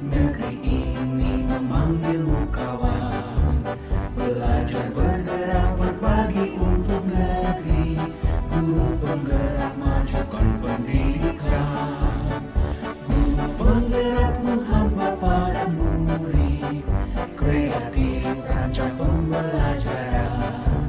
Negeri ini memanggilmu kawan, belajar bergerak berbagi untuk negeri. Guru penggerak majukan pendidikan, guru penggerak menghamba pada murid, kreatif rancang pembelajaran,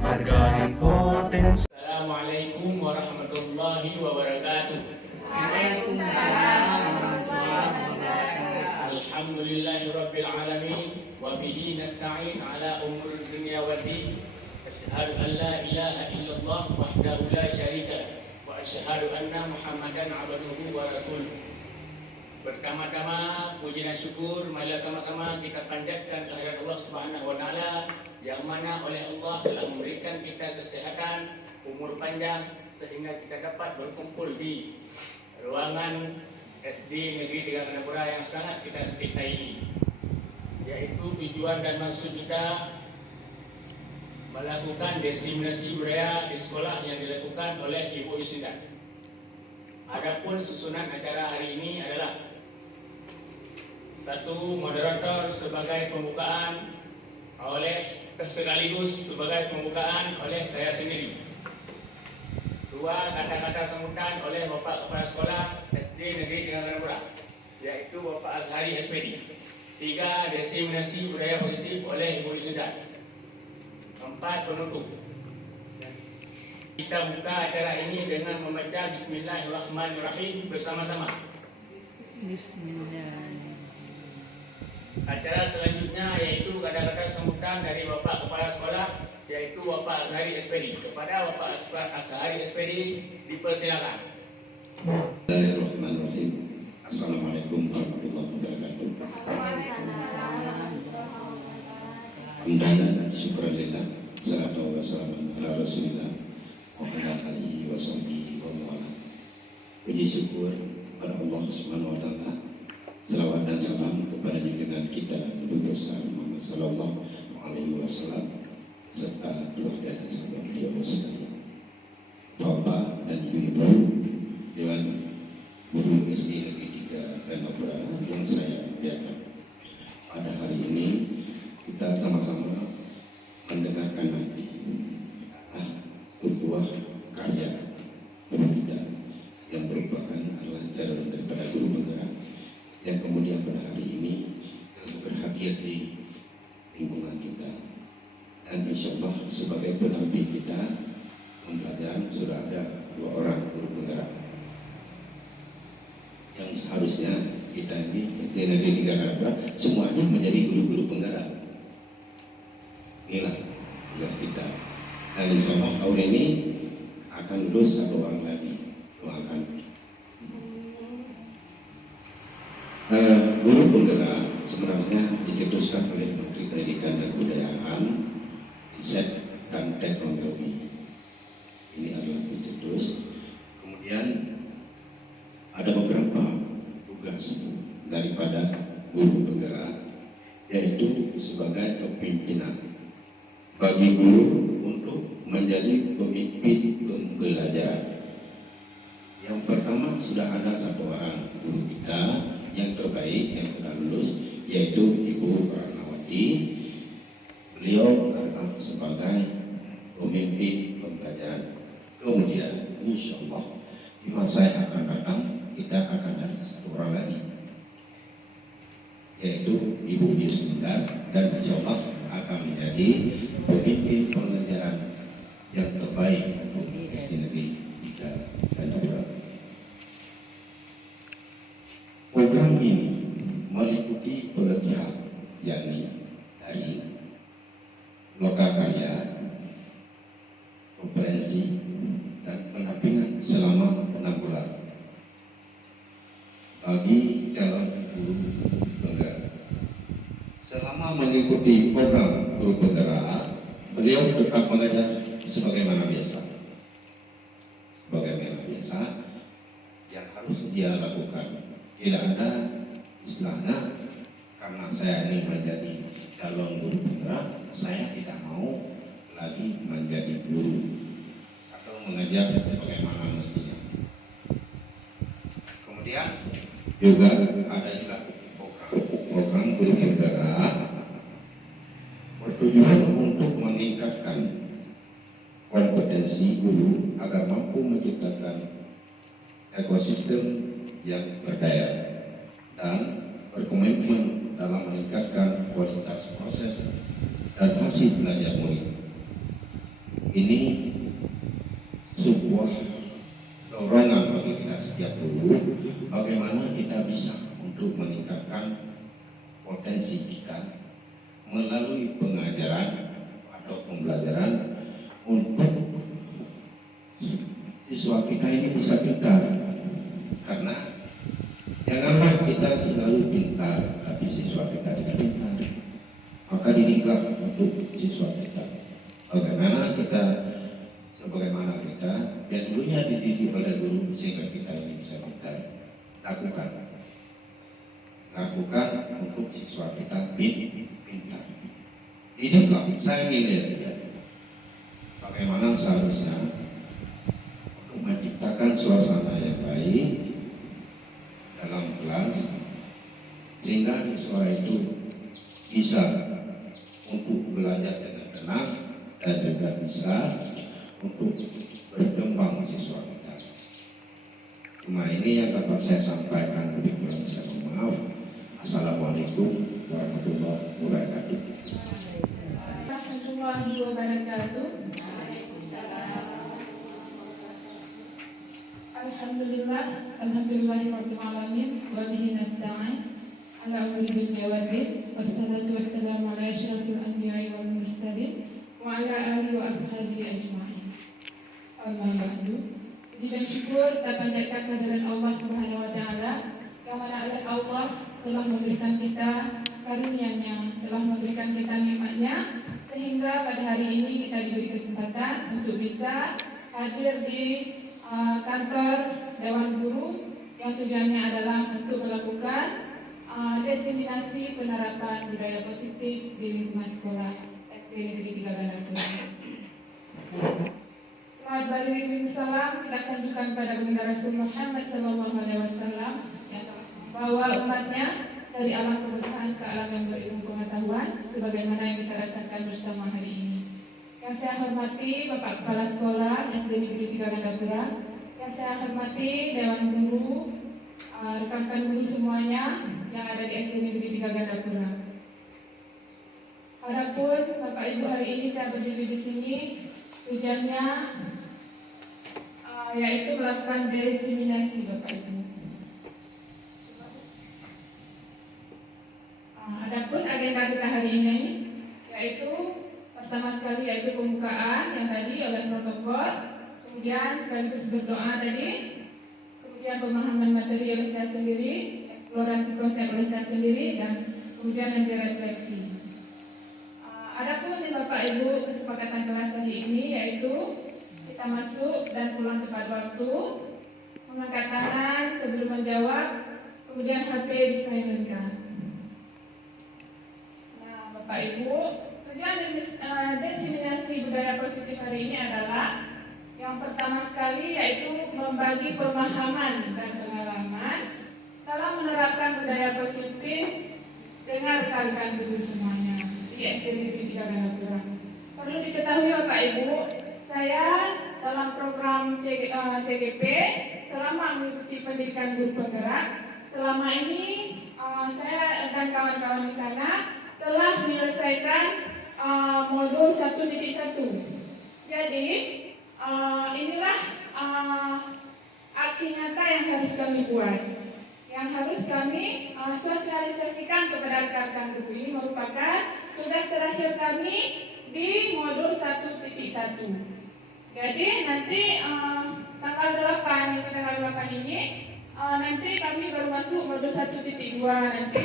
hargai potensi. Assalamualaikum warahmatullahi wabarakatuh. Waalaikumsalam warahmatullahi wabarakatuh. Alhamdulillahirabbil alamin wa bihi nasta'in ala umuri dunya waddin. Asyhadu an la ilaha illallah wahdahu la syarika wa asyhadu anna Muhammadan abduhu wa rasuluh. Pertama-tama puji dan syukur marilah sama-sama kita panjatkan kehadirat Allah Subhanahu wa taala yang mana oleh Allah telah memberikan kita kesehatan, umur panjang sehingga kita dapat berkumpul di ruangan SD Negeri Tiga Kanapura yang sangat kita cintai ini. Yaitu tujuan dan maksud kita melakukan diseminasi budaya di sekolah yang dilakukan oleh Ibu Isnida. Adapun susunan acara hari ini adalah satu, moderator sebagai pembukaan sekaligus sebagai pembukaan oleh saya sendiri. Dua, kata-kata sambutan oleh Bapak Kepala Sekolah SD Negeri Tiga Kanapura, yaitu Bapak Azhari SPD. Tiga, diseminasi budaya positif oleh Ibu Isnida. Empat, penutup. Kita buka acara ini dengan membaca Bismillahirrahmanirrahim bersama-sama. Bismillahirrahmanirrahim. Acara selanjutnya yaitu kata-kata sambutan dari Bapak Kepala Sekolah, yaitu Bapak Azhari SPD. Kepada Bapak Azhari SPD dipersilakan. Bismillahirrahmanirrahim. Assalamualaikum warahmatullahi wabarakatuh. Hamdan syukran lillah, salatu wassalamu ala rasulillah wa ala alihi wa sahbihi wa mawala. Puji syukur kepada Allah Subhanahu wa taala, selawat dan salam kepada junjungan kita Nabi besar Muhammad sallallahu alaihi wasallam serta keluarga dan sahabat beliau sekalian. Bapak dan Ibu Dewan Guru SD Negeri 3 Kanapura yang saya muliakan, pada hari ini kita sama-sama mendengarkan nanti sebuah karya guru kita yang merupakan adalah jalan daripada guru penggerak yang kemudian pada hari ini berhadir di lingkungan kita, dan insya Allah sebagai pendamping kita pembelajaran sudah ada 2 orang guru penggerak yang seharusnya kita ini di Negeri Tiga Kanapura semuanya menjadi guru-guru penggerak. Inilah tugas kita, dan insya Allah tahun ini akan lulus 1 orang lagi. Doakan. Guru penggerak sebenarnya dicetuskan oleh Menteri Pendidikan dan Kebudayaan, Riset dan Teknologi. Ini adalah dicetus. Kemudian ada beberapa tugas daripada guru penggerak, yaitu sebagai kepimpinan bagi guru untuk menjadi pemimpin pembelajaran. Yang pertama sudah ada 1 orang guru kita yang terbaik yang sudah lulus, yaitu Ibu Ranawati. Beliau datang sebagai pemimpin pembelajaran. Kemudian insya Allah di masa yang akan datang kita akan ada 1 orang lagi, yaitu Ibu Yusnida, dan insya Allah akan menjadi pemimpin pembelajaran yang terbaik untuk SD Negeri 3 Kanapura. Program ini meliputi pelatihan, yakni dari lokal karya, konferensi, dan pendampingan selama 6 bulan bagi calon guru penggerak. Selama mengikuti program guru penggerak, beliau tetap mengajar sebagaimana biasa. Sebagaimana biasa yang harus dia lakukan. Tidak ada istilahnya karena saya ini menjadi calon guru penggerak, saya tidak mau lagi menjadi guru atau mengajar sebagaimana mestinya. Kemudian Juga ada juga program guru penggerak bertujuan untuk meningkatkan kompetensi guru agar mampu menciptakan ekosistem yang berdaya dan berkomitmen dalam meningkatkan kualitas proses dan hasil belajar murid. Ini sebuah dorongan bagi kita setiap guru bagaimana kita bisa untuk meningkatkan potensi kita melalui pengajaran atau pembelajaran untuk siswa kita ini bisa pintar. Karena janganlah kita selalu pintar tapi siswa kita tidak pintar, maka didiklah untuk siswa kita bagaimana kita sebagaimana kita yang dulunya dididik oleh guru sehingga kita ini bisa pintar. Lakukan untuk siswa kita pintar. Didiklah, saya ingin lihat bagaimana seharusnya untuk menciptakan suasana yang baik dalam kelas sehingga siswa itu bisa untuk belajar dengan tenang dan juga bisa untuk berkembang siswa kita. Cuma ini yang dapat saya sampaikan, lebih kurang saya mohon maaf. Assalamualaikum warahmatullahi wabarakatuh. Warahmatullahi wabarakatuh. Alhamdulillahirabbil alamin wa bihi nasta'in ala umuri dunya waddin wassalatu wassalamu ala asyrafil anbiya'i wal mursalin wa ala alihi wa ashabihi ajma'in. Amma ba'du. Puji dan syukur dapat naikkan kehadiran Allah Subhanahu wa taala yang mana Allah telah memberikan kita karunia-Nya, telah memberikan kita nikmat-Nya sehingga pada hari ini kita diberi kesempatan untuk bisa hadir di kantor Dewan Guru yang tujuannya adalah untuk melakukan diseminasi penerapan budaya positif di lingkungan sekolah SD Negeri 3 Gandapura. Selamat balik salam kita tunjukkan pada baginda Rasul Muhammad SAW bahwa umatnya dari alam keberkahan ke alam yang berilmu pengetahuan sebagaimana yang kita rasakan bersama hari ini. Yang saya hormati Bapak Kepala Sekolah SD Negeri 3 Gandapura, yang saya hormati Dewan Guru, rekan-rekan guru semuanya yang ada di SD Negeri 3 Gandapura. Adapun Bapak Ibu, hari ini saya berdiri di sini tujuannya yaitu melakukan diseminasi Bapak Ibu. Adapun agenda kita hari ini yaitu pertama sekali yaitu pembukaan yang tadi oleh protokol, kemudian sekaligus berdoa tadi, kemudian pemahaman materi oleh saya sendiri, eksplorasi konsep oleh saya sendiri, dan kemudian nanti refleksi. Adapun di Bapak Ibu kesepakatan kelas hari ini yaitu kita masuk dan pulang tepat waktu, mengangkat tangan sebelum menjawab, kemudian HP disilentkan. Bapak Ibu, tujuan diseminasi budaya positif hari ini adalah yang pertama sekali yaitu membagi pemahaman dan pengalaman dalam menerapkan budaya positif dengan rekan-rekan guru semuanya di SD Negeri 3 Gandapura. Perlu diketahui Bapak Ibu, saya dalam program CGP selama mengikuti pendidikan guru penggerak, selama ini saya dan kawan-kawan di sana telah menyelesaikan modul 1.1. Jadi inilah aksi nyata yang harus kami buat, yang harus kami sosialisasikan kepada rekan-rekan guru. Ini merupakan tugas terakhir kami di modul 1.1. Jadi nanti tanggal 8 ini nanti kami baru masuk modul 1.2. Nanti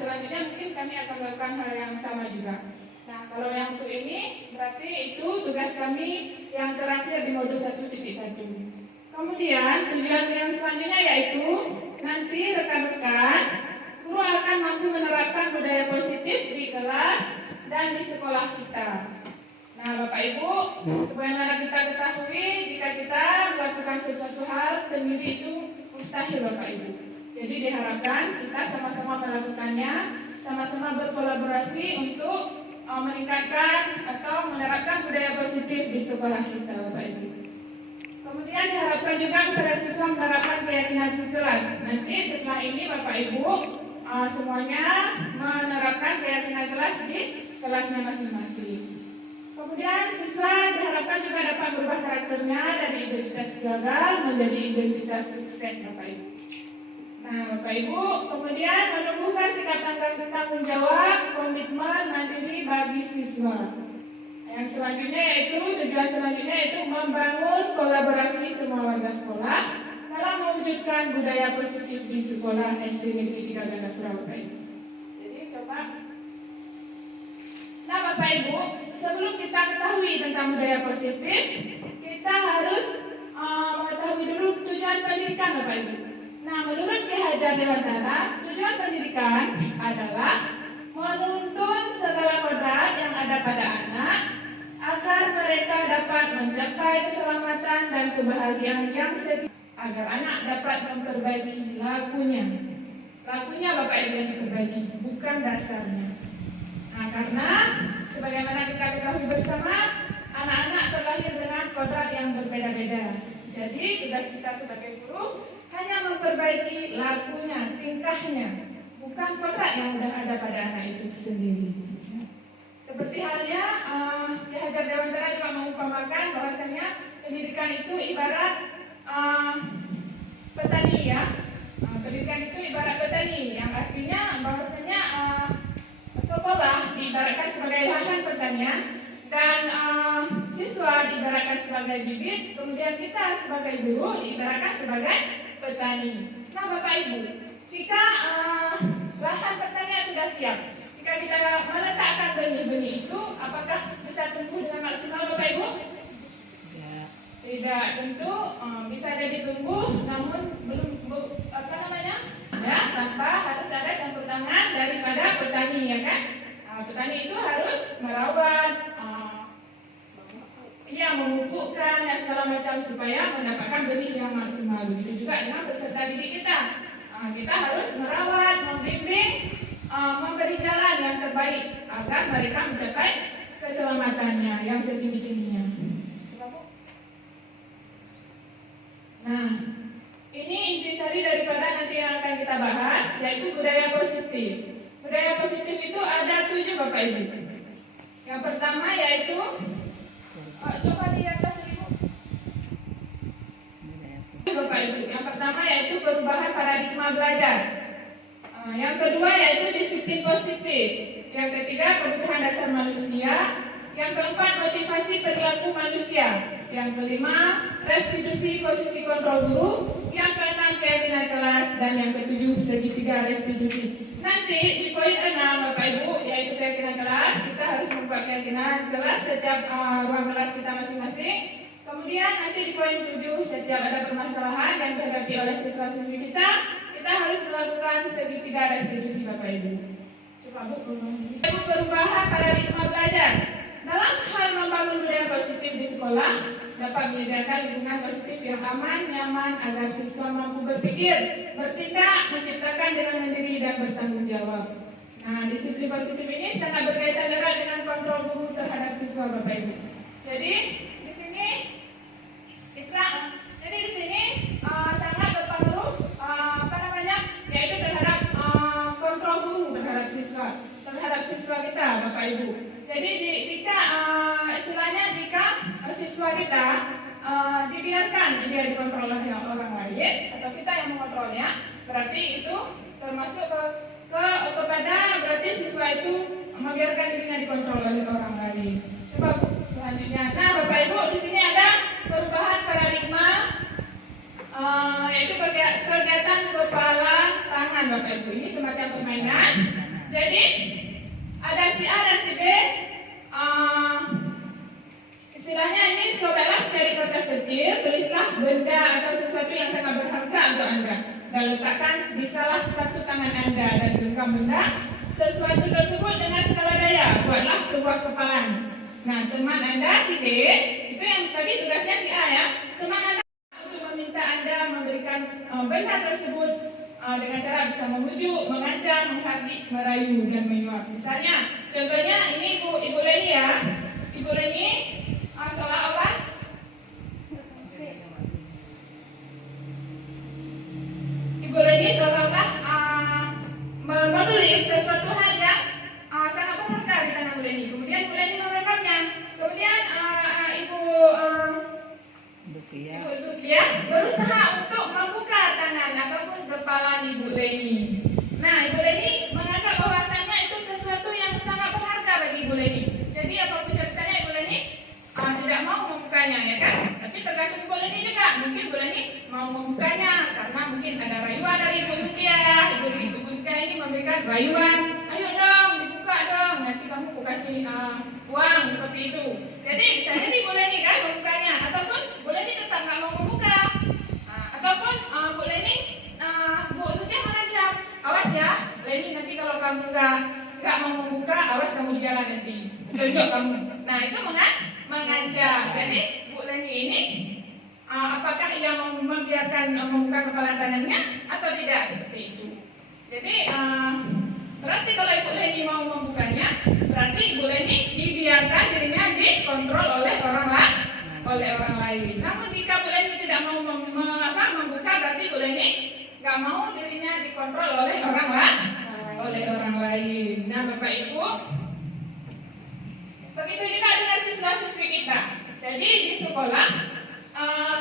selanjutnya mungkin kami akan melakukan hal yang sama juga. Nah, kalau yang untuk ini berarti itu tugas kami yang terakhir di modul 1.1. Kemudian tujuan yang selanjutnya yaitu nanti rekan-rekan guru akan mampu menerapkan budaya positif di kelas dan di sekolah kita. Nah, Bapak Ibu, sebagaimana kita ketahui, jika kita melakukan sesuatu hal sendiri itu mustahil Bapak Ibu. Jadi diharapkan kita sama-sama melakukannya, sama-sama berkolaborasi untuk meningkatkan atau menerapkan budaya positif di sekolah kita, Bapak Ibu. Kemudian diharapkan juga kepada siswa menerapkan keyakinan di kelas. Nanti setelah ini Bapak Ibu semuanya menerapkan keyakinan kelas di kelasnya masing-masing. Kemudian siswa diharapkan juga dapat berubah karakternya dari identitas gagal menjadi identitas sukses, Bapak Ibu. Nah, Bapak Ibu, kemudian menumbuhkan sikap tanggung jawab, komitmen mandiri bagi siswa. Yang selanjutnya tujuan selanjutnya yaitu membangun kolaborasi semua warga sekolah dalam mewujudkan budaya positif di sekolah SD Negeri 3 Gandapura, Bapak Ibu. Jadi coba. Nah, Bapak Ibu, sebelum kita ketahui tentang budaya positif, kita harus mengetahui dulu tujuan pendidikan, Bapak Ibu. Nah, menurut Ki Hajar Dewantara, tujuan pendidikan adalah menuntun segala kodrat yang ada pada anak agar mereka dapat mencapai keselamatan dan kebahagiaan yang sejati, agar anak dapat memperbaiki lakunya. Lakunya Bapak Ibu yang diperbaiki, bukan dasarnya. Nah, karena sebagaimana kita ketahui bersama, anak-anak terlahir dengan kodrat yang berbeda-beda. Jadi tugas kita sebagai guru hanya memperbaiki lakunya, tingkahnya, bukan kodrat yang sudah ada pada anak itu sendiri. Seperti halnya Ki Hajar Dewantara juga mengumpamakan bahwasanya pendidikan itu ibarat petani, ya. Pendidikan itu ibarat petani, yang artinya bahwasanya sekolah diibaratkan sebagai lahan pertanian dan siswa diibaratkan sebagai bibit, kemudian kita sebagai guru diibaratkan sebagai petani. Nah, Bapak Ibu, jika lahan pertanian sudah siap, jika kita meletakkan benih-benih itu, apakah bisa tumbuh dengan maksimal, Bapak Ibu? Tidak, tentu bisa jadi tumbuh, namun belum ya, tanpa harus ada campur tangan daripada petani, ya kan? Petani itu harus merawat, memupukkan dan segala macam supaya mendapatkan benih yang maksimal. Begitu juga dengan peserta didik kita. Kita harus merawat, membimbing, memberi jalan yang terbaik agar mereka mencapai keselamatannya yang setinggi-tingginya. Nah, ini intisari daripada nanti yang akan kita bahas, yaitu budaya positif. Budaya positif itu ada 7, Bapak Ibu. Yang pertama yaitu, coba di atas Ibu. Bapak Ibu, yang pertama yaitu perubahan paradigma belajar. Yang kedua yaitu disiplin positif. Yang ketiga kebutuhan dasar manusia. Yang keempat motivasi perilaku manusia. Yang kelima restitusi posisi kontrol guru. Yang keenam keyakinan kelas, dan yang ketujuh segitiga restitusi. Nanti di poin 6 Bapak Ibu yaitu keyakinan kelas, kita harus membuat keyakinan kelas setiap ruang kelas kita masing-masing. Kemudian nanti di poin 7 setiap ada permasalahan yang dihadapi oleh siswa-siswi kita harus melakukan segitiga restitusi, Bapak Ibu. Coba Bu, perubahan paradigma belajar. Dalam hal membangun budaya positif di sekolah, dapat menyediakan lingkungan positif yang aman, nyaman, agar siswa mampu berpikir, bertindak, menciptakan dengan mandiri dan bertanggung jawab. Nah, disiplin positif ini sangat berkaitan erat dengan kontrol guru terhadap siswa, Bapak Ibu. Jadi di sini sangat berpengaruh yaitu terhadap kontrol guru terhadap siswa kita, Bapak Ibu. Jadi jika siswa kita dibiarkan dia dikontrol oleh orang lain atau kita yang mengontrolnya, berarti itu termasuk kepada berarti siswa itu membiarkan dirinya dikontrol oleh orang lain. Coba Bu, selanjutnya. Nah, Bapak Ibu, di sini ada perubahan paradigma yaitu kegiatan kepala tangan, Bapak Ibu. Ini semacam permainan. Jadi ada si A dan si B. Istilahnya ini cobalah cari kertas kecil, tulislah benda atau sesuatu yang sangat berharga untuk Anda dan letakkan di salah satu tangan Anda dan genggam benda sesuatu tersebut dengan segala daya. Buatlah sebuah kepalan. Nah, teman Anda si D, itu yang tadi tugasnya si A, ya. Teman Anda untuk meminta Anda memberikan benda tersebut dengan cara bisa memujuk, mengancam, menghardik, merayu, dan menyuap. Misalnya, contohnya ini Ibu Leni ya. Ibu Leni seolah-olah menulis sesuatu hal yang sangat berharga di tangan Bu Leni. Kemudian Bu Leni merekamnya. Kemudian Ibu Zulfia berusaha untuk membuka tangan ataupun kepala Ibu Leni. Nah, Ibu Leni menganggap bahwasannya itu sesuatu yang sangat berharga bagi Ibu Leni. Jadi apapun ceritanya Ibu Leni tidak mau membukanya, ya kan? Tapi tergantung Ibu Leni juga. Mungkin Ibu Leni mau membukanya karena mungkin ada rayuan dari Ibu Zulfia. Ibu Zulfia ini memberikan rayuan, ayo dong dibuka dong, nanti kamu kasih uang seperti itu. Jadi bisa jadi Bu Leni kan membukanya, ataupun Bu Leni tetap nggak mau membuka, ataupun Bu Leni Bu Zulfia mengancam, awas ya Leni, nanti kalau kamu nggak mau membuka, awas kamu di jalan nanti, tunjuk kamu. Nah itu mengancam. Jadi Bu Leni ini apakah ia membiarkan membuka kepala tangannya atau tidak, seperti itu. Jadi berarti kalau Ibu Leni mau membukanya, berarti Ibu Leni dibiarkan dirinya dikontrol oleh orang lain. Namun jika Bu Leni tidak mau membuka, berarti Bu Leni nggak mau dirinya dikontrol oleh orang lain. Nah, Bapak Ibu, begitu juga dengan siswa-siswi kita. Jadi di sekolah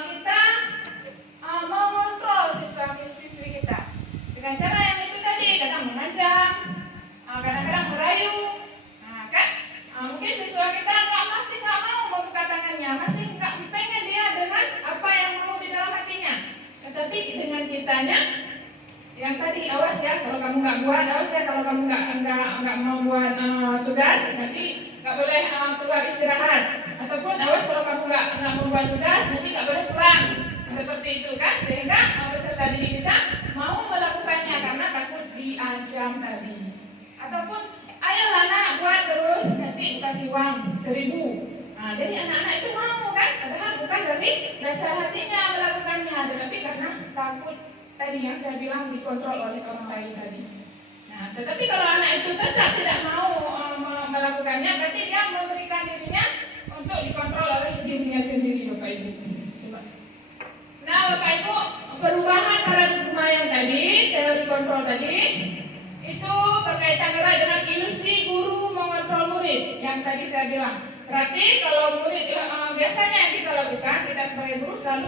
kita mengontrol siswa-siswi kita dengan cara yang itu tadi, kadang mengancam, kadang-kadang merayu. Nah, kan mungkin siswa kita masih nggak mau membuka tangannya, masih nggak pengen dia dengan apa yang mau di dalam hatinya. Tetapi dengan kitanya yang tadi, awas ya kalau kamu nggak buat, awas ya kalau kamu nggak mau buat tugas, nanti nggak boleh keluar istirahat, ataupun awas kalau kamu nggak membuat tugas, nanti nggak boleh pulang, seperti itu kan, sehingga peserta didik kita mau melakukannya karena takut diancam tadi. Ataupun ayolah nak buat terus, nanti kasih uang 1.000. Nah, jadi anak-anak itu mau kan, padahal bukan dari dasar hatinya melakukannya, tetapi karena takut tadi yang saya bilang dikontrol oleh orang lain tadi. Nah, tetapi kalau anak itu tetap tidak mau melakukannya, berarti dia memberikan dirinya untuk dikontrol oleh dirinya sendiri, Bapak Ibu. Nah, Bapak Ibu, perubahan paradigma yang tadi, teori kontrol tadi, itu berkaitan erat dengan ilusi guru mengontrol murid yang tadi saya bilang. Berarti kalau murid biasanya yang kita lakukan, kita sebagai guru selalu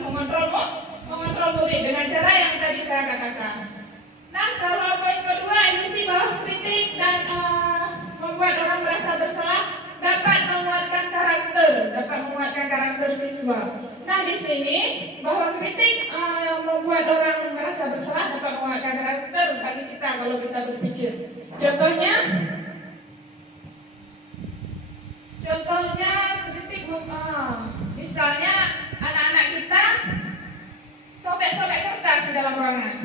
mengontrol murid dengan cara yang tadi saya katakan. Nah, kalau poin kedua, ilusi bahwa kritik dan membuat orang merasa bersalah dapat menguatkan karakter siswa. Nah, di sini bahwa kritik membuat orang merasa bersalah dapat menguatkan karakter bagi kita kalau kita berpikir. Contohnya kritik, misalnya anak-anak kita sobek-sobek kertas di dalam ruangan.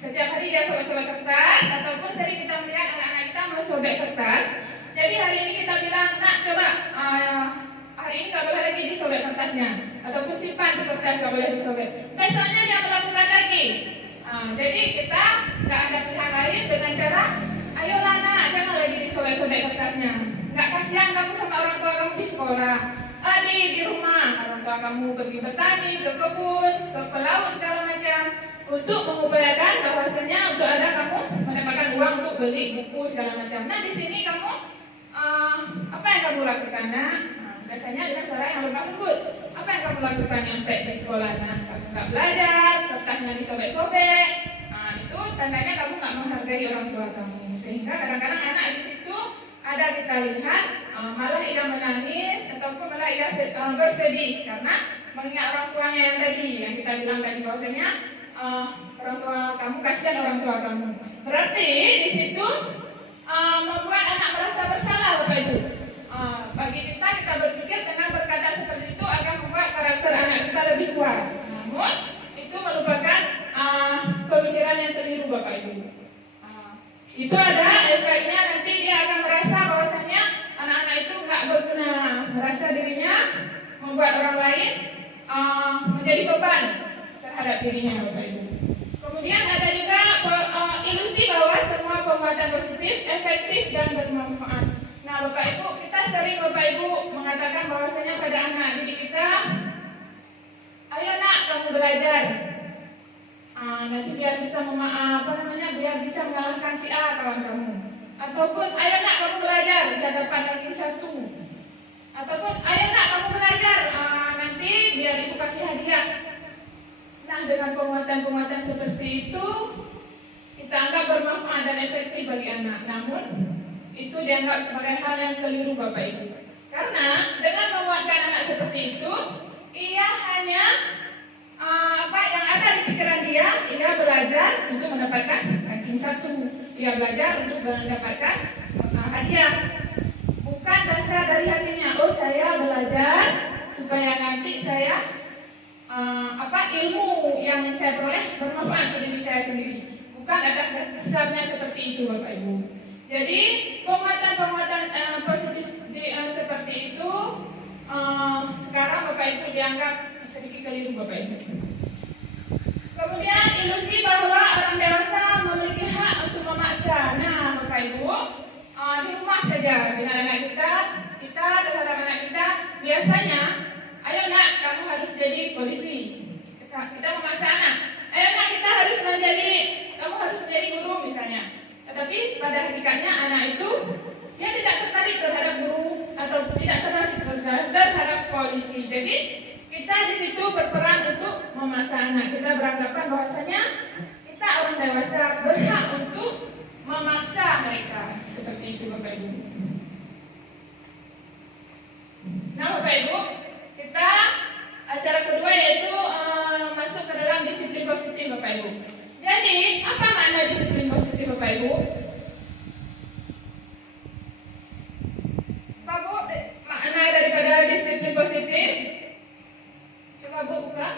Setiap hari dia sobek-sobek kertas, ataupun sering kita melihat anak-anak kita mensobek kertas. Jadi hari ini kita bilang, nak coba hari ini nggak boleh lagi disobek kertasnya, ataupun simpan di kertas nggak boleh disobek. Besoknya dia melakukan lagi. Jadi kita nggak ada pilihan lain dengan cara, ayolah nak, jangan lagi disobek-sobek kertasnya. Nggak kasihan kamu sama orang tua kamu di sekolah, di rumah orang tua kamu pergi bertani, ke kebun, ke pelaut segala macam, untuk mengupayakan bahwasanya untuk ada kamu mendapatkan uang untuk beli buku segala macam. Nah, di sini kamu apa yang kamu lakukan? Nah, biasanya dengan suara yang lemah lembut. Apa yang kamu lakukan yang di sekolah? Nah, kamu nggak belajar, kertasnya disobek-sobek. Nah, itu tandanya kamu nggak menghargai orang tua kamu. Sehingga kadang-kadang anak di situ ada kita lihat malah ia menangis ataupun malah ia bersedih karena mengingat orang tuanya yang tadi, yang kita bilang tadi bahwasanya orang tua kamu, kasihan orang tua kamu. Berarti di situ membuat anak merasa bersalah, Bapak Ibu. Bagi kita berpikir dengan berkata seperti itu akan membuat karakter anak kita lebih kuat. Namun itu merupakan pemikiran yang keliru, Bapak Ibu. Itu ada efeknya, nanti dia akan merasa bahwasanya anak-anak itu nggak berguna, merasa dirinya membuat orang lain menjadi beban terhadap dirinya, Bapak Ibu. Kemudian ada juga efektif dan bermanfaat. Nah, Bapak Ibu, kita sering Bapak Ibu mengatakan bahwasanya pada anak didik kita, ayo nak kamu belajar. Nanti biar bisa biar bisa mengalahkan si A kawan kamu. Ataupun ayo nak kamu belajar biar dapat ranking 1. Ataupun ayo nak kamu belajar nanti biar ibu kasih hadiah. Nah, dengan penguatan-penguatan seperti itu kita anggap bermanfaat dan efektif bagi anak. Namun itu dianggap sebagai hal yang keliru Bapak Ibu. Karena dengan menguatkan anak seperti itu, ia hanya yang ada di pikiran dia belajar untuk mendapatkan ranking 1. Dia belajar untuk mendapatkan hadiah. Bukan dasar dari hatinya, saya belajar supaya nanti saya ilmu yang saya peroleh bermanfaat bagi diri saya sendiri. Bukan ada dasarnya seperti itu Bapak Ibu. Jadi penguatan-penguatan positif seperti itu sekarang Bapak Ibu dianggap sedikit keliru Bapak Ibu. Kemudian ilusi bahwa orang dewasa memiliki hak untuk memaksa. Nah Bapak Ibu, di rumah saja dengan anak kita terhadap anak kita biasanya, ayo nak kamu harus jadi polisi. Kita memaksa anak, ayo nak kamu harus menjadi guru misalnya. Tetapi pada hakikatnya anak itu dia tidak tertarik terhadap guru atau tidak tertarik terhadap polisi. Jadi kita di situ berperan untuk memaksa anak. Kita beranggapan bahwasanya kita orang dewasa berhak untuk memaksa mereka. Seperti itu Bapak Ibu. Nah Bapak Ibu, kita acara kedua yaitu masuk ke dalam disiplin positif Bapak Ibu. Jadi apa makna disiplin positif Bapak Ibu? Pak Bu, makna daripada disiplin positif? Coba Bu buka.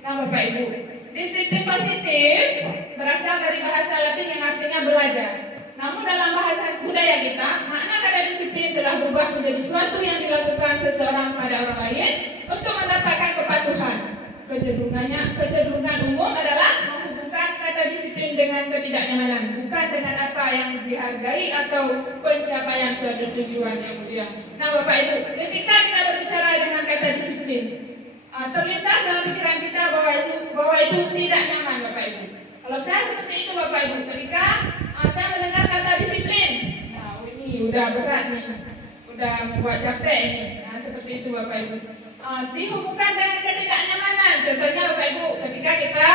Nah Bapak Ibu, disiplin positif berasal dari bahasa Latin yang artinya belajar. Namun dalam bahasa budaya kita, makna kata disiplin telah berubah menjadi suatu yang dilakukan seseorang pada orang lain untuk mendapatkan kepatuhan. Kecenderungan umum adalah menghubungkan kata disiplin dengan ketidaknyamanan, bukan dengan apa yang dihargai atau pencapaian suatu tujuan yang mulia. Nah Bapak Ibu, ketika kita berbicara dengan kata disiplin, terlintas dalam pikiran kita bahwa itu tidak nyaman Bapak Ibu. Kalau saya seperti itu Bapak Ibu, ketika saya mendengar kata disiplin, nah ini udah berat nih, udah membuat capek ini. Nah seperti itu Bapak Ibu. Dihubungkan dengan ketidaknyamanan. Contohnya Bapak Ibu, ketika kita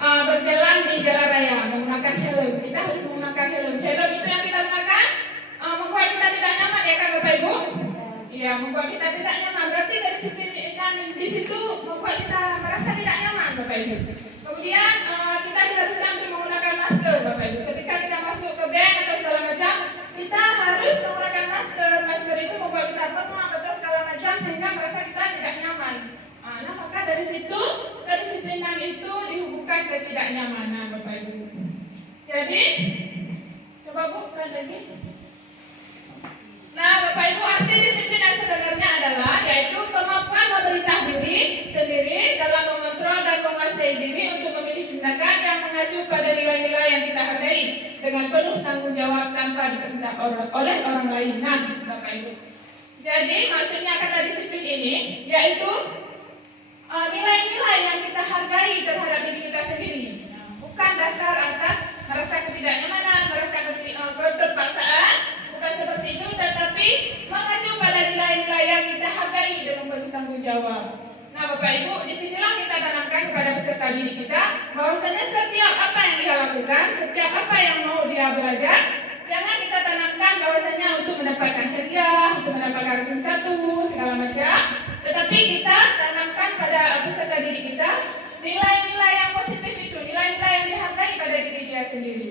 berjalan di jalan raya menggunakan helm, kita harus menggunakan helm. Helm itu yang kita gunakan membuat kita tidak nyaman ya kan Bapak Ibu? Iya, membuat kita tidak nyaman. Berarti dari di situ membuat kita merasa tidak nyaman Bapak Ibu. Kemudian kita diharuskan untuk menggunakan masker Bapak Ibu. Ketika kita masuk ke bank atau segala macam, kita harus menggunakan masker. Masker itu membuat kita bengong atau segala macam sehingga merasa kita tidak nyaman. Nah maka dari situ kedisiplinan itu dihubungkan ketidaknyamanan Bapak Ibu. Jadi coba bukan lagi. Nah Bapak Ibu, arti disiplin yang sebenarnya adalah yaitu kemampuan memerintah diri sendiri dalam mengontrol dan menguasai diri untuk memilih tindakan yang mengacu pada nilai-nilai yang kita hargai dengan penuh tanggung jawab tanpa diperintah oleh orang lain. Nah Bapak Ibu, jadi maksudnya kata disiplin ini yaitu nilai-nilai yang kita hargai terhadap diri kita sendiri, bukan dasar atas merasa ketidaknyamanan, merasa keterpaksaan, bukan seperti itu, tetapi mengacu pada nilai-nilai yang kita hargai dengan penuh tanggung jawab. Nah Bapak Ibu, disinilah kita tanamkan kepada peserta didik kita bahwasanya setiap apa yang dia lakukan, setiap apa yang mau dia belajar, jangan kita tanamkan bahwasanya untuk mendapatkan hadiah, untuk mendapatkan ranking 1, segala macam, tetapi kita tanamkan pada peserta didik kita nilai-nilai yang positif itu, nilai-nilai yang dihargai pada diri dia sendiri.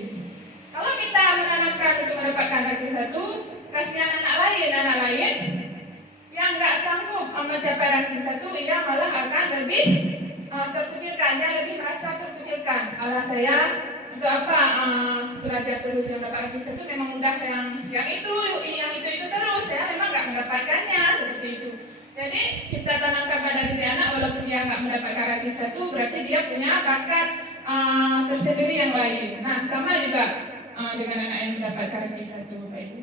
Kalau kita menanamkan untuk mendapatkan ranking 1, kasihan anak lain yang nggak sanggup mencapai ranking 1, ia malah akan lebih terkucilkan, dia lebih merasa terkucilkan. Alah saya untuk apa belajar terus yang dapat ranking 1 memang mudah yang itu terus, saya memang nggak mendapatkannya seperti itu. Jadi kita tanamkan pada diri anak walaupun dia nggak mendapatkan ranking 1, berarti dia punya bakat tersendiri yang lain. Nah, sama juga dengan anak yang mendapatkan D1 Bapak Ibu.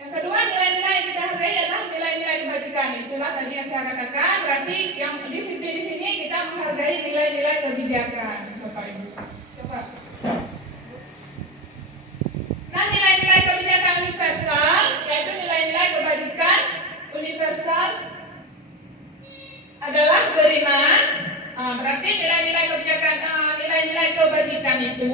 Yang kedua, nilai-nilai yang kita hargai adalah nilai-nilai kebajikan. Itulah tadi yang saya katakan, berarti yang di sini kita menghargai nilai-nilai kebijakan Bapak Ibu. Coba. Nah, nilai-nilai kebijakan universal, yaitu nilai-nilai kebajikan universal adalah beriman. Berarti nilai-nilai kebijakan, nilai-nilai kebajikan itu,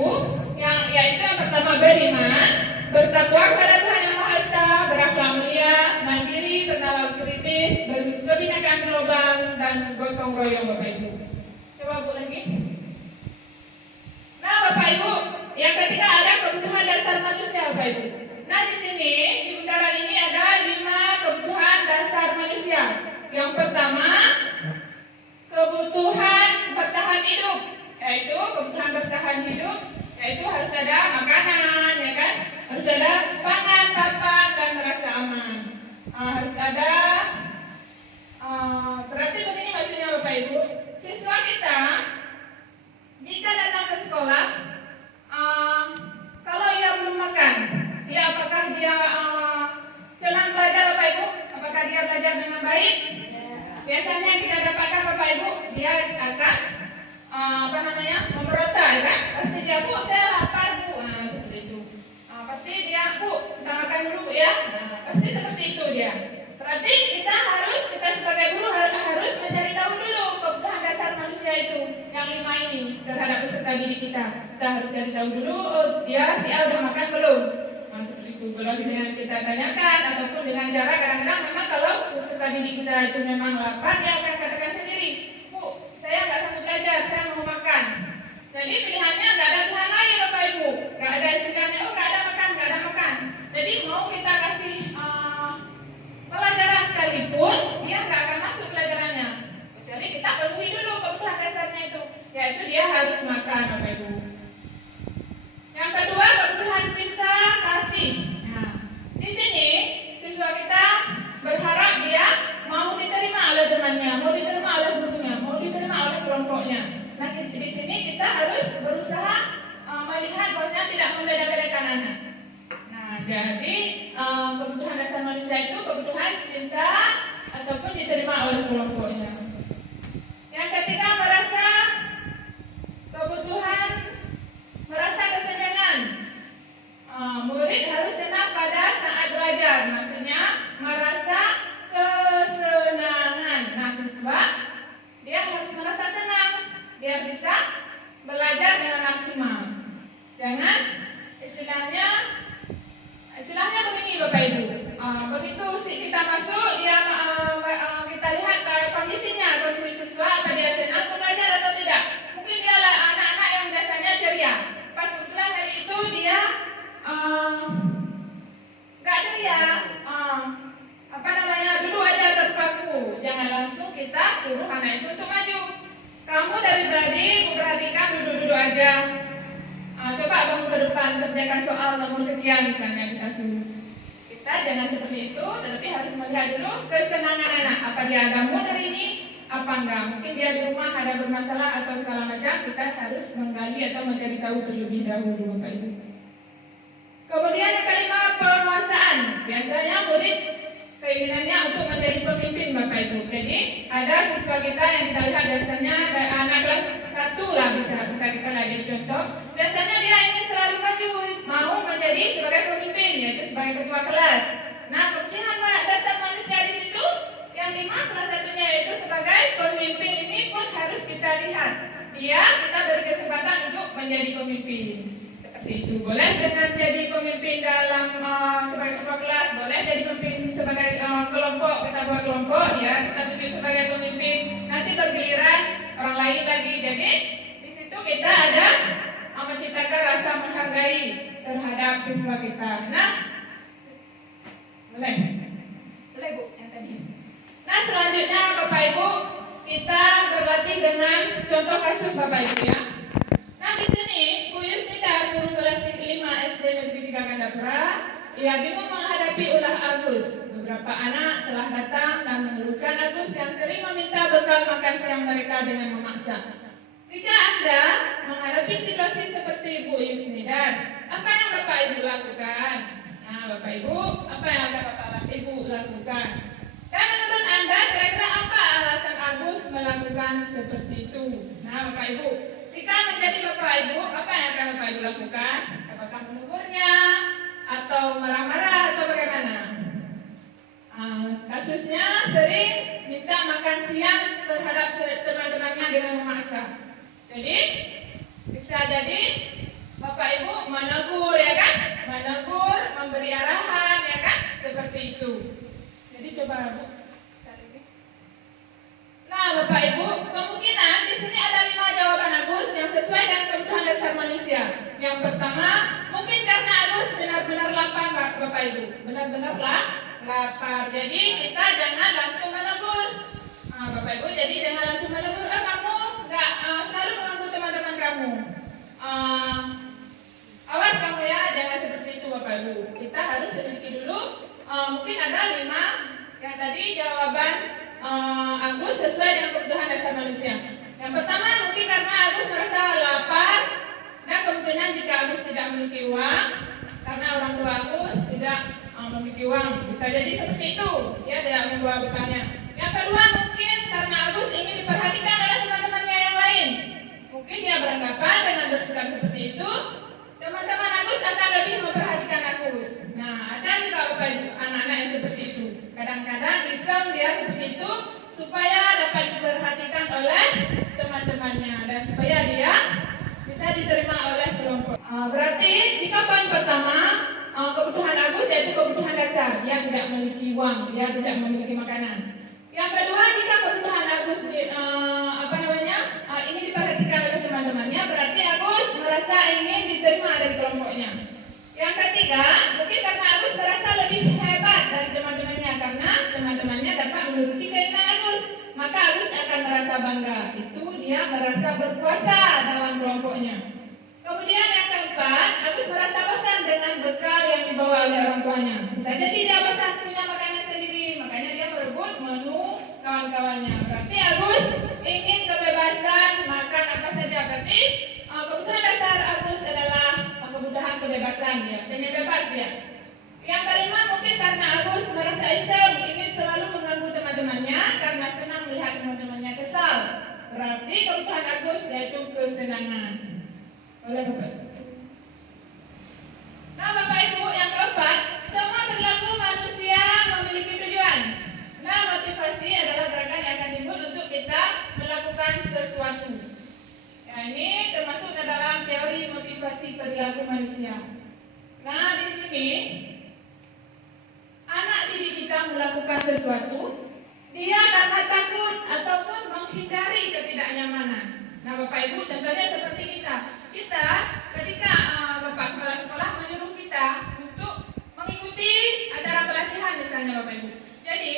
yaitu yang pertama beriman, bertakwa kepada Tuhan Yang Maha Esa, berakhlak mulia, mandiri, bernalar kritis, berkebinekaan global, dan gotong royong Bapak Ibu. Coba Bu lagi. Nah Bapak Ibu, yang ketiga ada kebutuhan dasar manusia Bapak Ibu. Nah di sini di bundaran ini ada 5 kebutuhan dasar manusia. Yang pertama, kebutuhan bertahan hidup, yaitu kebutuhan bertahan hidup, yaitu harus ada makanan, ya kan? Harus ada pangan, papan, dan merasa aman. Harus ada, berarti begini maksudnya Bapak Ibu, siswa kita jika datang ke sekolah, kalau ia belum makan, apakah dia senang belajar Bapak Ibu? Apakah dia belajar dengan baik? Biasanya kita dapatkan Bapak Ibu, dia akan memberontak, ya kan? Pasti dia, Bu, saya lapar Bu, seperti itu. Pasti dia, Bu, kita makan dulu Bu ya. Pasti seperti itu dia. Berarti kita sebagai guru harus mencari tahu dulu kebutuhan dasar manusia itu, yang 5 ini terhadap peserta didik kita. Kita harus cari tahu dulu, dia si A udah makan belum? Seperti itu. Kalau dengan kita tanyakan ataupun dengan cara kadang-kadang memang kalau peserta didik kita itu memang lapar, dia akan katakan sendiri, Bu, saya nggak sanggup belajar, saya mau makan. Jadi pilihannya nggak ada pilihan lain Bapak Ibu, nggak ada istilahnya, nggak ada makan. Jadi mau kita kasih pelajaran sekalipun, dia nggak akan masuk pelajarannya. Kecuali kita penuhi dulu kebutuhan dasarnya itu, yaitu dia harus makan Bapak Ibu. Yang kedua, kebutuhan cinta kasih. Nah, di sini siswa kita berharap dia mau diterima oleh temannya, mau diterima oleh gurunya, mau diterima oleh kelompoknya. Nah, di sini kita harus berusaha melihat bahwasanya tidak membeda-bedakan anak. Nah, jadi kebutuhan dasar manusia itu kebutuhan cinta ataupun diterima oleh kelompoknya. Yang ketiga, merasa kesenangan. Murid harus senang pada saat belajar, maksudnya merasa kesenangan. Nah, siswa dia harus merasa senang, dia bisa belajar dengan maksimal. Jangan istilahnya begini Bapak Ibu. Begitu kita masuk, kita lihat kondisi siswa, apa dia senang belajar atau tidak. Mungkin dia anak-anak yang biasanya ceria. Pas kebetulan hari itu dia nggak ceria, duduk aja terpaku. Jangan langsung kita suruh anak itu untuk maju. Kamu dari tadi perhatikan duduk-duduk aja. Coba kamu ke depan kerjakan soal nomor sekian misalnya kita suruh. Kita jangan seperti itu, tetapi harus melihat dulu kesenangan anak. Apa dia ada mood hari ini? Apa enggak? Mungkin dia di rumah ada bermasalah atau segala macam. Kita harus menggali atau mencari tahu terlebih dahulu Bapak Ibu. Kemudian yang kelima, penguasaan. Biasanya murid keinginannya untuk menjadi pemimpin Bapak Ibu. Jadi ada siswa kita yang kita lihat biasanya anak kelas 1 lah bisa kita jadi contoh. Biasanya dia ingin selalu maju, mau menjadi sebagai pemimpin, yaitu sebagai ketua kelas. Nah, kebutuhan dasar manusia di situ yang 5 salah satunya yaitu sebagai pemimpin ini pun harus kita lihat. Kita beri kesempatan untuk menjadi pemimpin. Seperti itu. Boleh dengan jadi pemimpin dalam sebagai ketua kelas, boleh jadi pemimpin sebagai kelompok, kita buat kelompok ya, kita tunjuk sebagai pemimpin. Nanti bergiliran orang lain lagi. Jadi di situ kita ada menciptakan rasa menghargai terhadap siswa kita. Nah, boleh Bu yang tadi. Nah, selanjutnya Bapak Ibu, kita berlatih dengan contoh kasus Bapak Ibu ya. Nah, di sini Bu Yusnida guru kelas 5 SD Negeri 3 Gandapura, ia bingung menghadapi ulah Agus. Beberapa anak telah datang dan mengeluhkan Agus yang sering meminta bekal makan siang mereka dengan memaksa. Jika Anda menghadapi situasi seperti Ibu Yusnidan, apa yang Bapak Ibu lakukan? Nah, Bapak Ibu, apa yang akan Bapak Ibu lakukan? Dan menurut Anda, kira-kira apa alasan Agus melakukan seperti itu? Nah, Bapak Ibu, jika menjadi Bapak Ibu, apa yang akan Bapak Ibu lakukan? Apakah menegurnya, atau marah-marah, atau bagaimana? Kasusnya sering minta makan siang terhadap teman-temannya dengan memaksa. Jadi, bisa jadi Bapak Ibu menegur, ya kan? Menegur, memberi arahan, ya kan? Seperti itu. Jadi coba Bu. Nah, Bapak Ibu, kemungkinan di sini ada 5 jawaban Agus yang sesuai dengan kebutuhan dasar manusia. Yang pertama, mungkin karena Agus benar-benar lapar, Bapak Ibu. Benar-benar lapar. Jadi kita jangan langsung menegur. Bapak Ibu, jadi jangan langsung menegur. Kamu nggak selalu mengganggu teman-teman kamu. Awas kamu ya, jangan seperti itu Bapak Ibu. Kita harus selidiki dulu. Mungkin ada 5 yang tadi jawaban Agus sesuai dengan kebutuhan dasar manusia. Yang pertama mungkin karena Agus merasa lapar dan kemungkinan jika Agus tidak memiliki uang, karena orang tua Agus tidak memiliki uang, bisa jadi seperti itu, ya tidak membawa bekalnya. Yang kedua mungkin karena Agus ingin diperhatikan oleh teman-temannya yang lain. Mungkin dia beranggapan dengan bersikap seperti itu, teman-teman Agus akan lebih memperhatikan Agus. Nah, ada juga Bapak Ibu anak-anak yang seperti itu. Kadang-kadang iseng dia seperti itu supaya dapat diperhatikan oleh teman-temannya dan supaya dia bisa diterima oleh kelompok. Berarti jika poin pertama kebutuhan Agus yaitu kebutuhan dasar, dia tidak memiliki uang, dia tidak memiliki makanan. Yang kedua, jika kebutuhan Agus ingin diperhatikan oleh teman-temannya, berarti Agus merasa ingin diterima dari kelompoknya. Yang ketiga, mungkin karena Agus merasa lebih hebat dari teman-temannya karena teman-temannya dapat menuruti keinginan Agus, maka Agus akan merasa bangga. Itu dia merasa berkuasa dalam kelompoknya. Kemudian yang keempat, Agus merasa bosan dengan bekal yang dibawa oleh orang tuanya. Bisa jadi dia bosan punya makanan sendiri, makanya dia merebut menu kawan-kawannya. Berarti Agus ingin kebebasan makan apa saja. Berarti kebutuhan dasar Agus adalah kebutuhan kebebasan, ya, pengen bebas ya. Yang kelima mungkin karena Agus merasa iseng, ingin selalu mengganggu teman-temannya karena senang melihat teman-temannya kesal. Berarti kebutuhan Agus yaitu kesenangan. Oleh Bapak. Nah, Bapak Ibu, yang keempat, semua perilaku manusia memiliki tujuan. Nah, motivasi adalah gerakan yang akan timbul untuk kita melakukan sesuatu. Nah, ini termasuk ke dalam teori motivasi perilaku manusia. Nah, di sini anak didik kita melakukan sesuatu, dia karena takut ataupun menghindari ketidaknyamanan. Nah, Bapak Ibu, contohnya seperti kita. Kita ketika Bapak Kepala Sekolah menyuruh kita untuk mengikuti acara pelatihan misalnya Bapak Ibu. Jadi,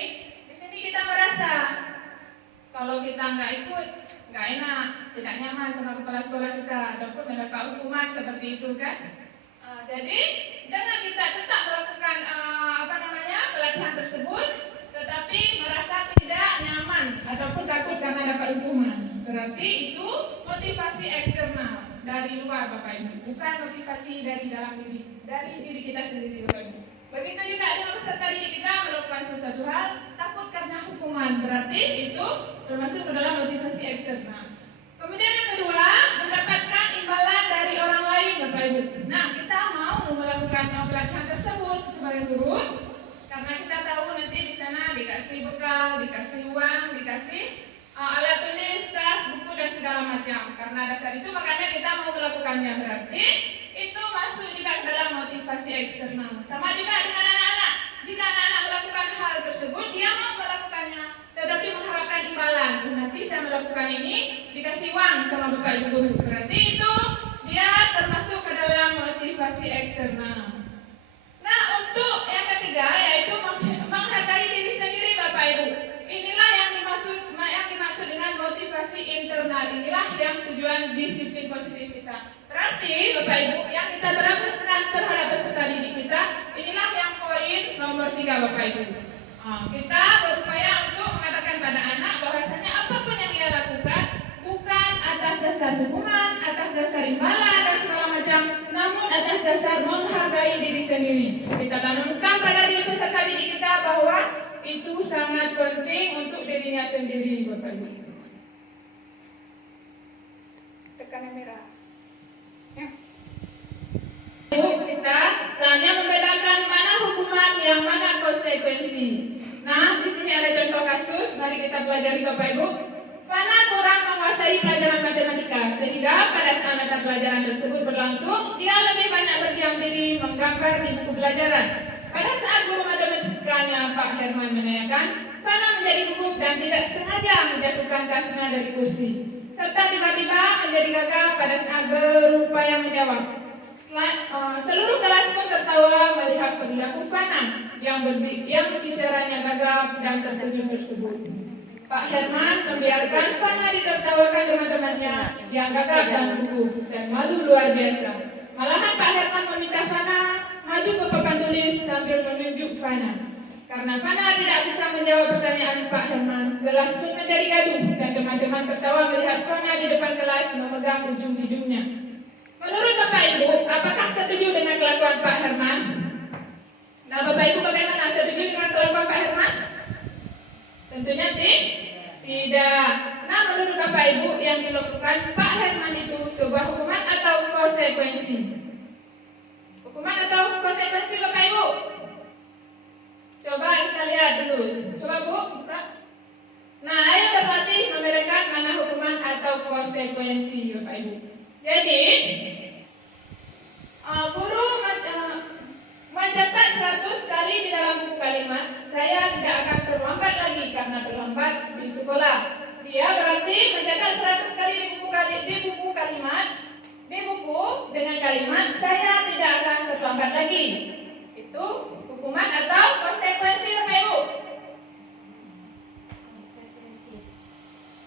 di sini kita merasa kalau kita nggak ikut, nggak enak, tidak nyaman sama kepala sekolah kita, ataupun mendapat hukuman seperti itu kan. Jadi jangan kita tetap melakukan pelatihan tersebut, tetapi merasa tidak nyaman ataupun takut karena dapat hukuman. Berarti itu motivasi eksternal dari luar Bapak Ibu, bukan motivasi dari dalam diri, dari diri kita sendiri Bapak Ibu. Begitu juga dengan peserta didik kita melakukan sesuatu hal takut karena hukuman, berarti itu termasuk ke dalam motivasi eksternal. Kemudian yang kedua, mendapatkan imbalan dari orang lain Bapak Ibu. Nah, kita mau melakukan pelatihan tersebut sebagai guru karena kita tahu nanti di sana dikasih bekal, dikasih uang, dikasih alat tulis, tas, buku dan segala macam. Karena dasar itu makanya kita mau melakukannya, berarti itu masuk juga ke dalam motivasi eksternal. Sama juga dengan anak-anak. Jika anak-anak melakukan hal tersebut, dia mau melakukannya, tetapi mengharapkan imbalan. Nanti saya melakukan ini dikasih uang sama Bapak Ibu guru. Berarti itu dia termasuk ke dalam motivasi eksternal. Nah, untuk yang ketiga yaitu menghargai diri sendiri Bapak Ibu. Inilah yang dimaksud dengan motivasi internal. Inilah yang tujuan disiplin positif kita. Berarti Bapak Ibu yang kita berperan terhadap peserta didik kita, inilah yang poin nomor 3 Bapak Ibu. Kita berupaya untuk mengatakan pada anak bahwasanya apapun yang ia lakukan bukan atas dasar hukuman, atas atas dasar menghargai diri sendiri. Kita tanamkan pada diri peserta didik kita bahwa itu sangat penting untuk dirinya sendiri, Bapak Ibu. Tekan yang merah. Ya. Ibu, kita saatnya membedakan mana hukuman, yang mana konsekuensi. Nah, di sini ada contoh kasus. Mari kita pelajari, Bapak Ibu. Fana kurang menguasai pelajaran matematika, sehingga pada saat mata pelajaran tersebut berlangsung, dia lebih banyak berdiam diri menggambar di buku pelajaran. Pada saat guru matematikanya Pak Herman menanyakan, Fana menjadi gugup dan tidak sengaja menjatuhkan tasnya dari kursi, serta tiba-tiba menjadi gagap pada saat berupaya menjawab. Seluruh kelas pun tertawa melihat perilaku Fana yang bicaranya gagap dan terkejut tersebut. Pak Herman membiarkan Fana ditertawakan teman-temannya yang gagap dan gugup dan malu luar biasa. Malahan Pak Herman meminta Fana maju ke papan tulis sambil menunjuk Fana. Karena Fana tidak bisa menjawab pertanyaan Pak Herman, kelas pun menjadi gaduh dan teman-teman tertawa melihat Fana di depan kelas memegang ujung hidungnya. Menurut Bapak Ibu, apakah setuju dengan kelakuan Pak Herman? Nah, Bapak Ibu bagaimana, setuju dengan kelakuan Pak Herman? Tentunya tidak. Nah, menurut Bapak Ibu, yang dilakukan Pak Herman itu sebuah hukuman atau konsekuensi? Hukuman atau konsekuensi, Bapak Ibu? Coba kita lihat dulu. Coba Bu, buka. Nah, ayo terlatih membedakan mana hukuman atau konsekuensi, Bapak Ibu. Jadi, guru mencatat 100 kali di dalam buku kalimat, saya tidak akan terlambat lagi karena terlambat di sekolah. Dia berarti mencatat 100 kali di buku dengan kalimat, saya tidak akan terlambat lagi. Itu hukuman atau konsekuensi, Bapak Ibu?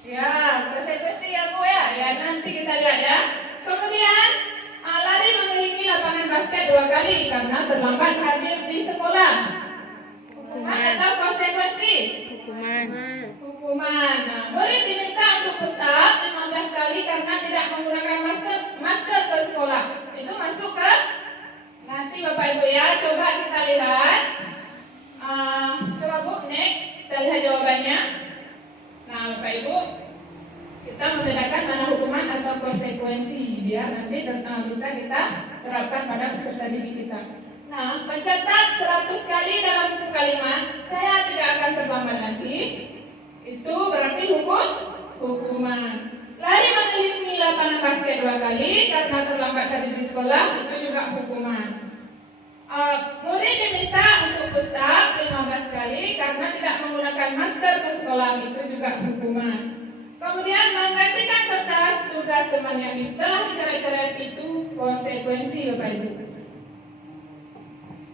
Ya, konsekuensi ya Bu ya. Ya, nanti kita lihat ya. Kemudian lari mengelilingi lapangan basket 2 kali karena terlambat hadir di sekolah. Hukuman atau konsekuensi? Hukuman. Nah, murid diminta untuk push up 15 kali karena tidak menggunakan masker ke sekolah. Itu masuk ke nanti Bapak Ibu ya. Coba kita lihat. Coba Bu, next kita lihat jawabannya. Nah, Bapak Ibu, kita membedakan mana hukuman atau konsekuensi biar nanti bisa kita terapkan pada peserta didik kita. Nah, mencatat 100 kali dalam buku kalimat, saya tidak akan terlambat lagi. Itu berarti hukuman. Lari mengelilingi lapangan basket 2 kali karena terlambat hadir di sekolah, itu juga hukuman. Murid diminta untuk push up 15 kali karena tidak menggunakan masker ke sekolah, itu juga hukuman. Kemudian menggantikan kertas tugas teman yang telah dicoret-coret, itu konsekuensi, Bapak Ibu.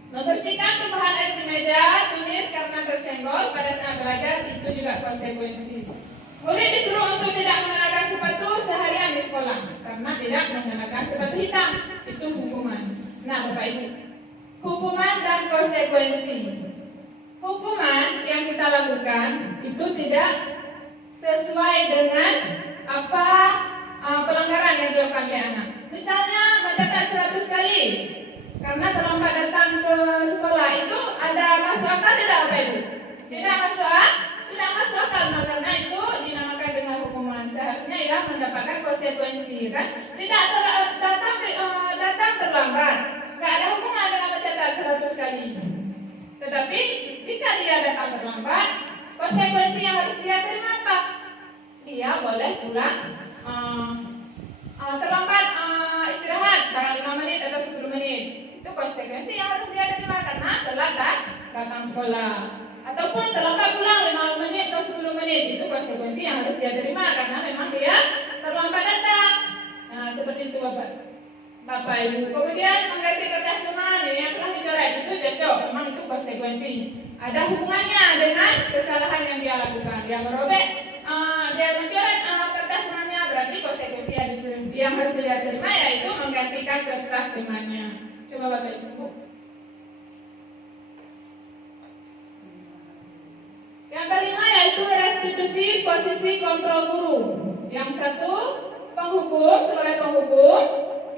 Membersihkan tumpahan air di meja tulis karena tersenggol pada saat belajar, itu juga konsekuensi. Murid disuruh untuk tidak mengenakan sepatu seharian di sekolah karena tidak mengenakan sepatu hitam, itu hukuman. Nah, Bapak Ibu, hukuman dan konsekuensi. Hukuman yang kita lakukan itu tidak sesuai dengan apa pelanggaran yang dilakukan oleh anak. Misalnya mencatat 100 kali karena terlambat datang ke sekolah, itu ada masuk akal tidak, Bapak Ibu? Tidak masuk akal. Nah, karena itu dinamakan dengan hukuman. Seharusnya ia mendapatkan konsekuensi, kan? Tidak datang terlambat, nggak ada hubungan dengan mencatat 100 kali. Tetapi jika dia datang terlambat, konsekuensi yang harus dia terima apa? Dia boleh pulang terlambat istirahat barang 5 menit atau 10 menit. Itu konsekuensi yang harus dia terima karena telat datang sekolah. Ataupun terlambat pulang 5 menit atau 10 menit. Itu konsekuensi yang harus dia terima karena memang dia terlambat datang. Nah, seperti itu Bapak Ibu. Kemudian mengganti kertas teman yang telah dicoret, itu cocok. Memang itu konsekuensi. Ada hubungannya dengan kesalahan yang dia lakukan. Dia merobek, dia mencoret kertas temannya, berarti konsekuensi yang harus dia terima yaitu menggantikan kertas temannya. Coba Bapak Ibu. Yang kelima yaitu restitusi posisi kontrol guru. Yang satu penghukum sebagai penghukum,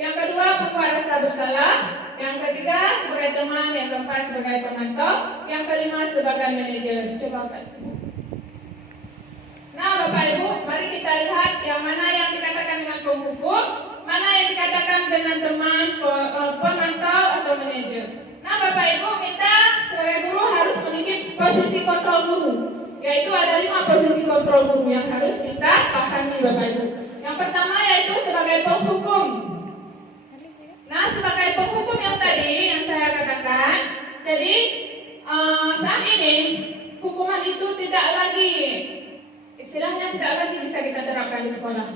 Yang kedua, pembuat rasa bersalah. Yang ketiga, sebagai teman. Yang keempat, sebagai pemantau. Yang kelima, sebagai manajer. Coba Bapak Ibu. Nah, Bapak Ibu, mari kita lihat yang mana yang dikatakan dengan penghukum, mana yang dikatakan dengan teman, pemantau atau manajer. Nah, Bapak Ibu, kita sebagai guru harus memiliki posisi kontrol guru. Yaitu ada 5 posisi kontrol guru yang harus kita pahami, Bapak Ibu. Yang pertama yaitu sebagai penghukum. Nah, sebagai penghukum yang tadi yang saya katakan, jadi saat ini hukuman itu tidak lagi, istilahnya tidak lagi bisa kita terapkan di sekolah.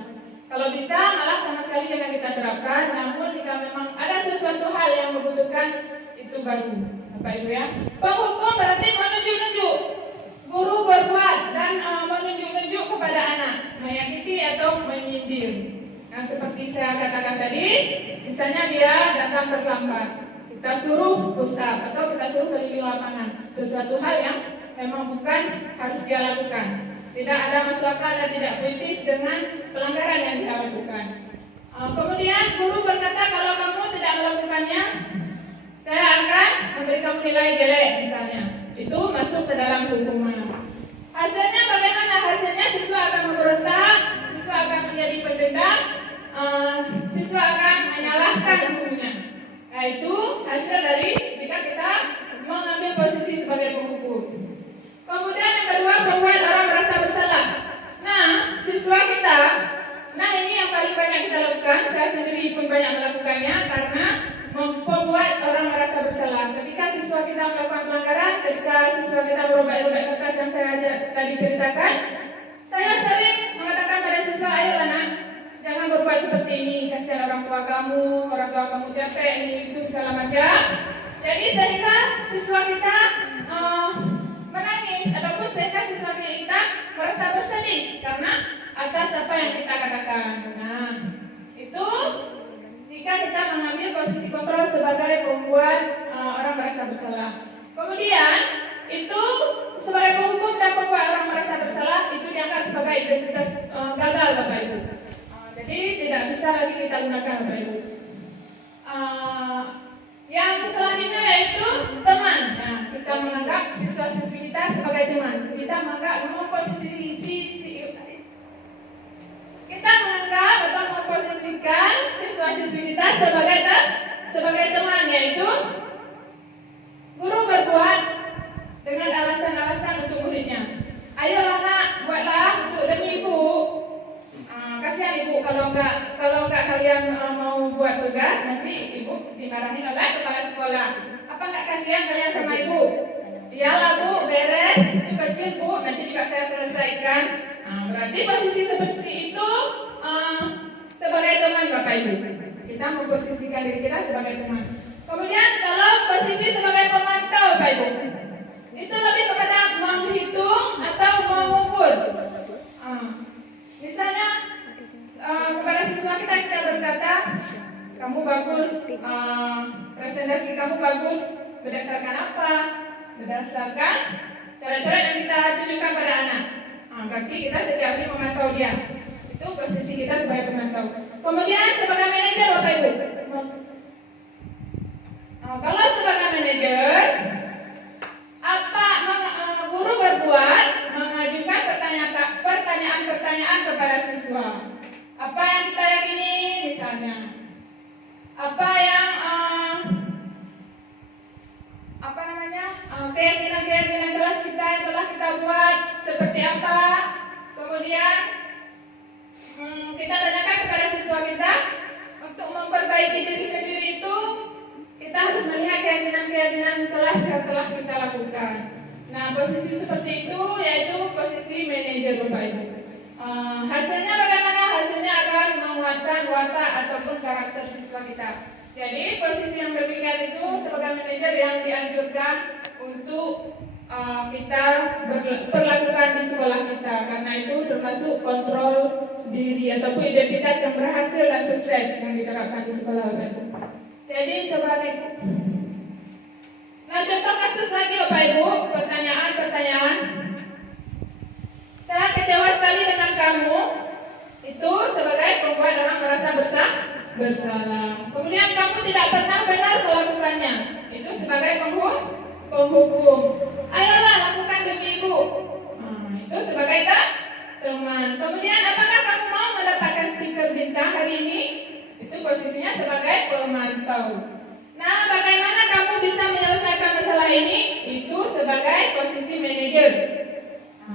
Kalau bisa malah sama sekali jangan kita terapkan. Namun jika memang ada sesuatu hal yang membutuhkan, itu baru, Bapak Ibu ya. Penghukum berarti menunjuk-nunjuk. Guru berbuat dan menunjuk-nunjuk kepada anak, menyakiti atau menyindir. Nah, seperti saya katakan tadi, misalnya dia datang terlambat, kita suruh push up atau kita suruh keliling lapangan, sesuatu hal yang memang bukan harus dia lakukan. Tidak ada masuk akal dan tidak puitis dengan pelanggaran yang dia lakukan. Kemudian guru berkata kalau kamu tidak melakukannya, saya akan memberi kamu nilai jelek misalnya. Itu masuk ke dalam hukuman. Hasilnya bagaimana? Hasilnya siswa akan memberontak, siswa akan menjadi pendendam, siswa akan menyalahkan gurunya. Nah, itu hasil dari jika kita mengambil posisi sebagai penghukum. Kemudian yang kedua, membuat orang merasa bersalah. Nah, siswa kita, nah ini yang paling banyak kita lakukan. Saya sendiri pun banyak melakukannya karena membuat orang merasa bersalah. Ketika siswa kita melakukan pelanggaran, ketika siswa kita merobek-robek kertas yang saya tadi ceritakan, saya sering mengatakan pada siswa, ayo anak, jangan berbuat seperti ini. Kasihan orang tua kamu capek, ini itu segala macam. Jadi sehingga siswa kita menangis ataupun sehingga siswa kita merasa bersedih karena atas apa yang kita katakan. Nah, itu jika kita mengambil posisi kontrol sebagai pembuat orang merasa bersalah. Kemudian itu sebagai penghukum dan pembuat orang merasa bersalah itu dianggap sebagai identitas gagal, Bapak Ibu. Jadi tidak bisa lagi kita gunakan, Bapak Ibu. Yang selanjutnya yaitu teman. Nah, kita menganggap siswa-siswi kita sebagai teman. Kita menganggap memposisikan siswa-siswi kita sebagai teman, yaitu guru berbuat dengan alasan-alasan untuk muridnya. Ayolah nak, buatlah untuk demi ibu. Kasihan ibu kalau enggak kalian mau buat tugas, nanti ibu dimarahin oleh kepala sekolah. Apa enggak kasihan kalian sama ibu? Iyalah bu, beres, itu kecil bu, nanti juga saya selesaikan. Berarti posisi seperti itu sebagai teman, Bapak Ibu. Kita memposisikan diri kita sebagai teman. Kemudian kalau posisi sebagai pemantau, Bapak Ibu, itu lebih kepada menghitung atau mengukur. Misalnya kepada siswa kita berkata, kamu bagus, presentasi kamu bagus, berdasarkan apa? Berdasarkan cara-cara yang kita tunjukkan pada anak. Berarti kita setiap hari memantau dia. Itu posisi kita sebagai pemantau. Kemudian sebagai manajer, Bapak Ibu. Kalau sebagai manajer, apa guru berbuat mengajukan pertanyaan-pertanyaan kepada siswa. Apa yang kita yakini misalnya? Apa yang keyakinan kelas kita yang telah kita buat seperti apa? Kemudian kita tanyakan kepada siswa kita untuk memperbaiki diri sendiri itu kita harus melihat keyakinan kelas yang telah kita lakukan. Nah, posisi seperti itu yaitu posisi manajer, Bapak Ibu. Hasilnya bagaimana? Hasilnya akan menguatkan watak ataupun karakter siswa kita. Jadi posisi yang demikian itu sebagai manajer yang dianjurkan untuk kita perlakukan di sekolah kita, karena itu termasuk kontrol diri ataupun identitas yang berhasil dan sukses yang diterapkan di sekolah, Bapak Ibu. Jadi coba lihat. Nah, contoh kasus lagi, Bapak Ibu, pertanyaan. Saya kecewa sekali dengan kamu. Itu sebagai pembuat orang merasa bersalah. Kemudian kamu tidak pernah benar melakukannya, itu sebagai penghukum. Ayolah lakukan demi ibu, itu sebagai teman. Kemudian apakah kamu mau mendapatkan stiker bintang hari ini? Itu posisinya sebagai pemantau. Nah, bagaimana kamu bisa menyelesaikan masalah ini? Itu sebagai posisi manajer.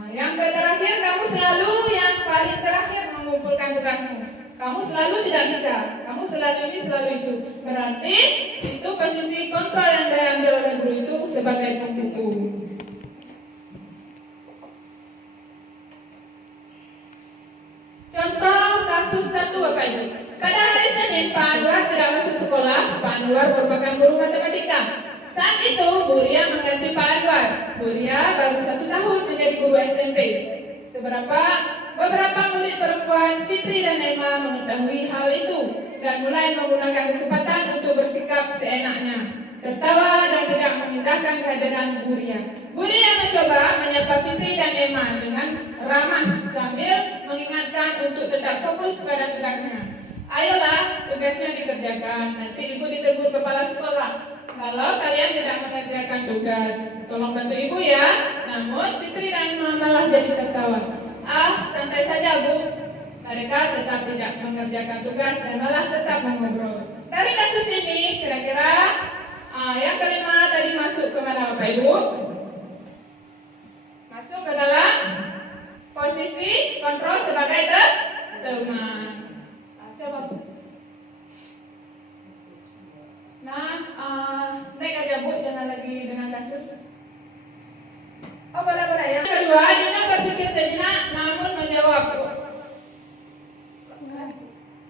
Yang terakhir, kamu selalu yang paling terakhir mengumpulkan tugasmu. Kamu selalu tidak bisa. Kamu selalu ini, selalu itu. Berarti itu posisi kontrol yang diambil oleh guru itu sebagai penghukum. Contoh kasus 1 Bapak Ibu. Pada hari Senin, Pak Anwar tidak masuk sekolah. Pak Anwar merupakan guru matematika. Saat itu, Bu Ria mengganti Pak Anwar. Bu Ria baru 1 tahun menjadi guru SMP. Beberapa murid perempuan, Fitri dan Emma, mengetahui hal itu dan mulai menggunakan kesempatan untuk bersikap seenaknya, tertawa dan tidak mengindahkan kehadiran Bu Ria. Bu Ria mencoba menyapa Fitri dan Emma dengan ramah sambil mengingatkan untuk tetap fokus pada tugasnya. Ayolah, tugasnya dikerjakan. Nanti ibu ditegur kepala sekolah kalau kalian tidak mengerjakan tugas. Tolong bantu ibu ya. Namun Fitri dan Emma malah jadi tertawa. Santai saja Bu. Mereka tetap tidak mengerjakan tugas dan malah tetap mengobrol. Dari kasus ini kira-kira yang kelima tadi masuk ke mana Bapak Ibu? Masuk ke dalam posisi kontrol sebagai teman. Coba Bu. Naik aja Bu, jangan lagi dengan kasus. Oh boleh. Yang kedua, Dina berpikir sejenak namun menjawab.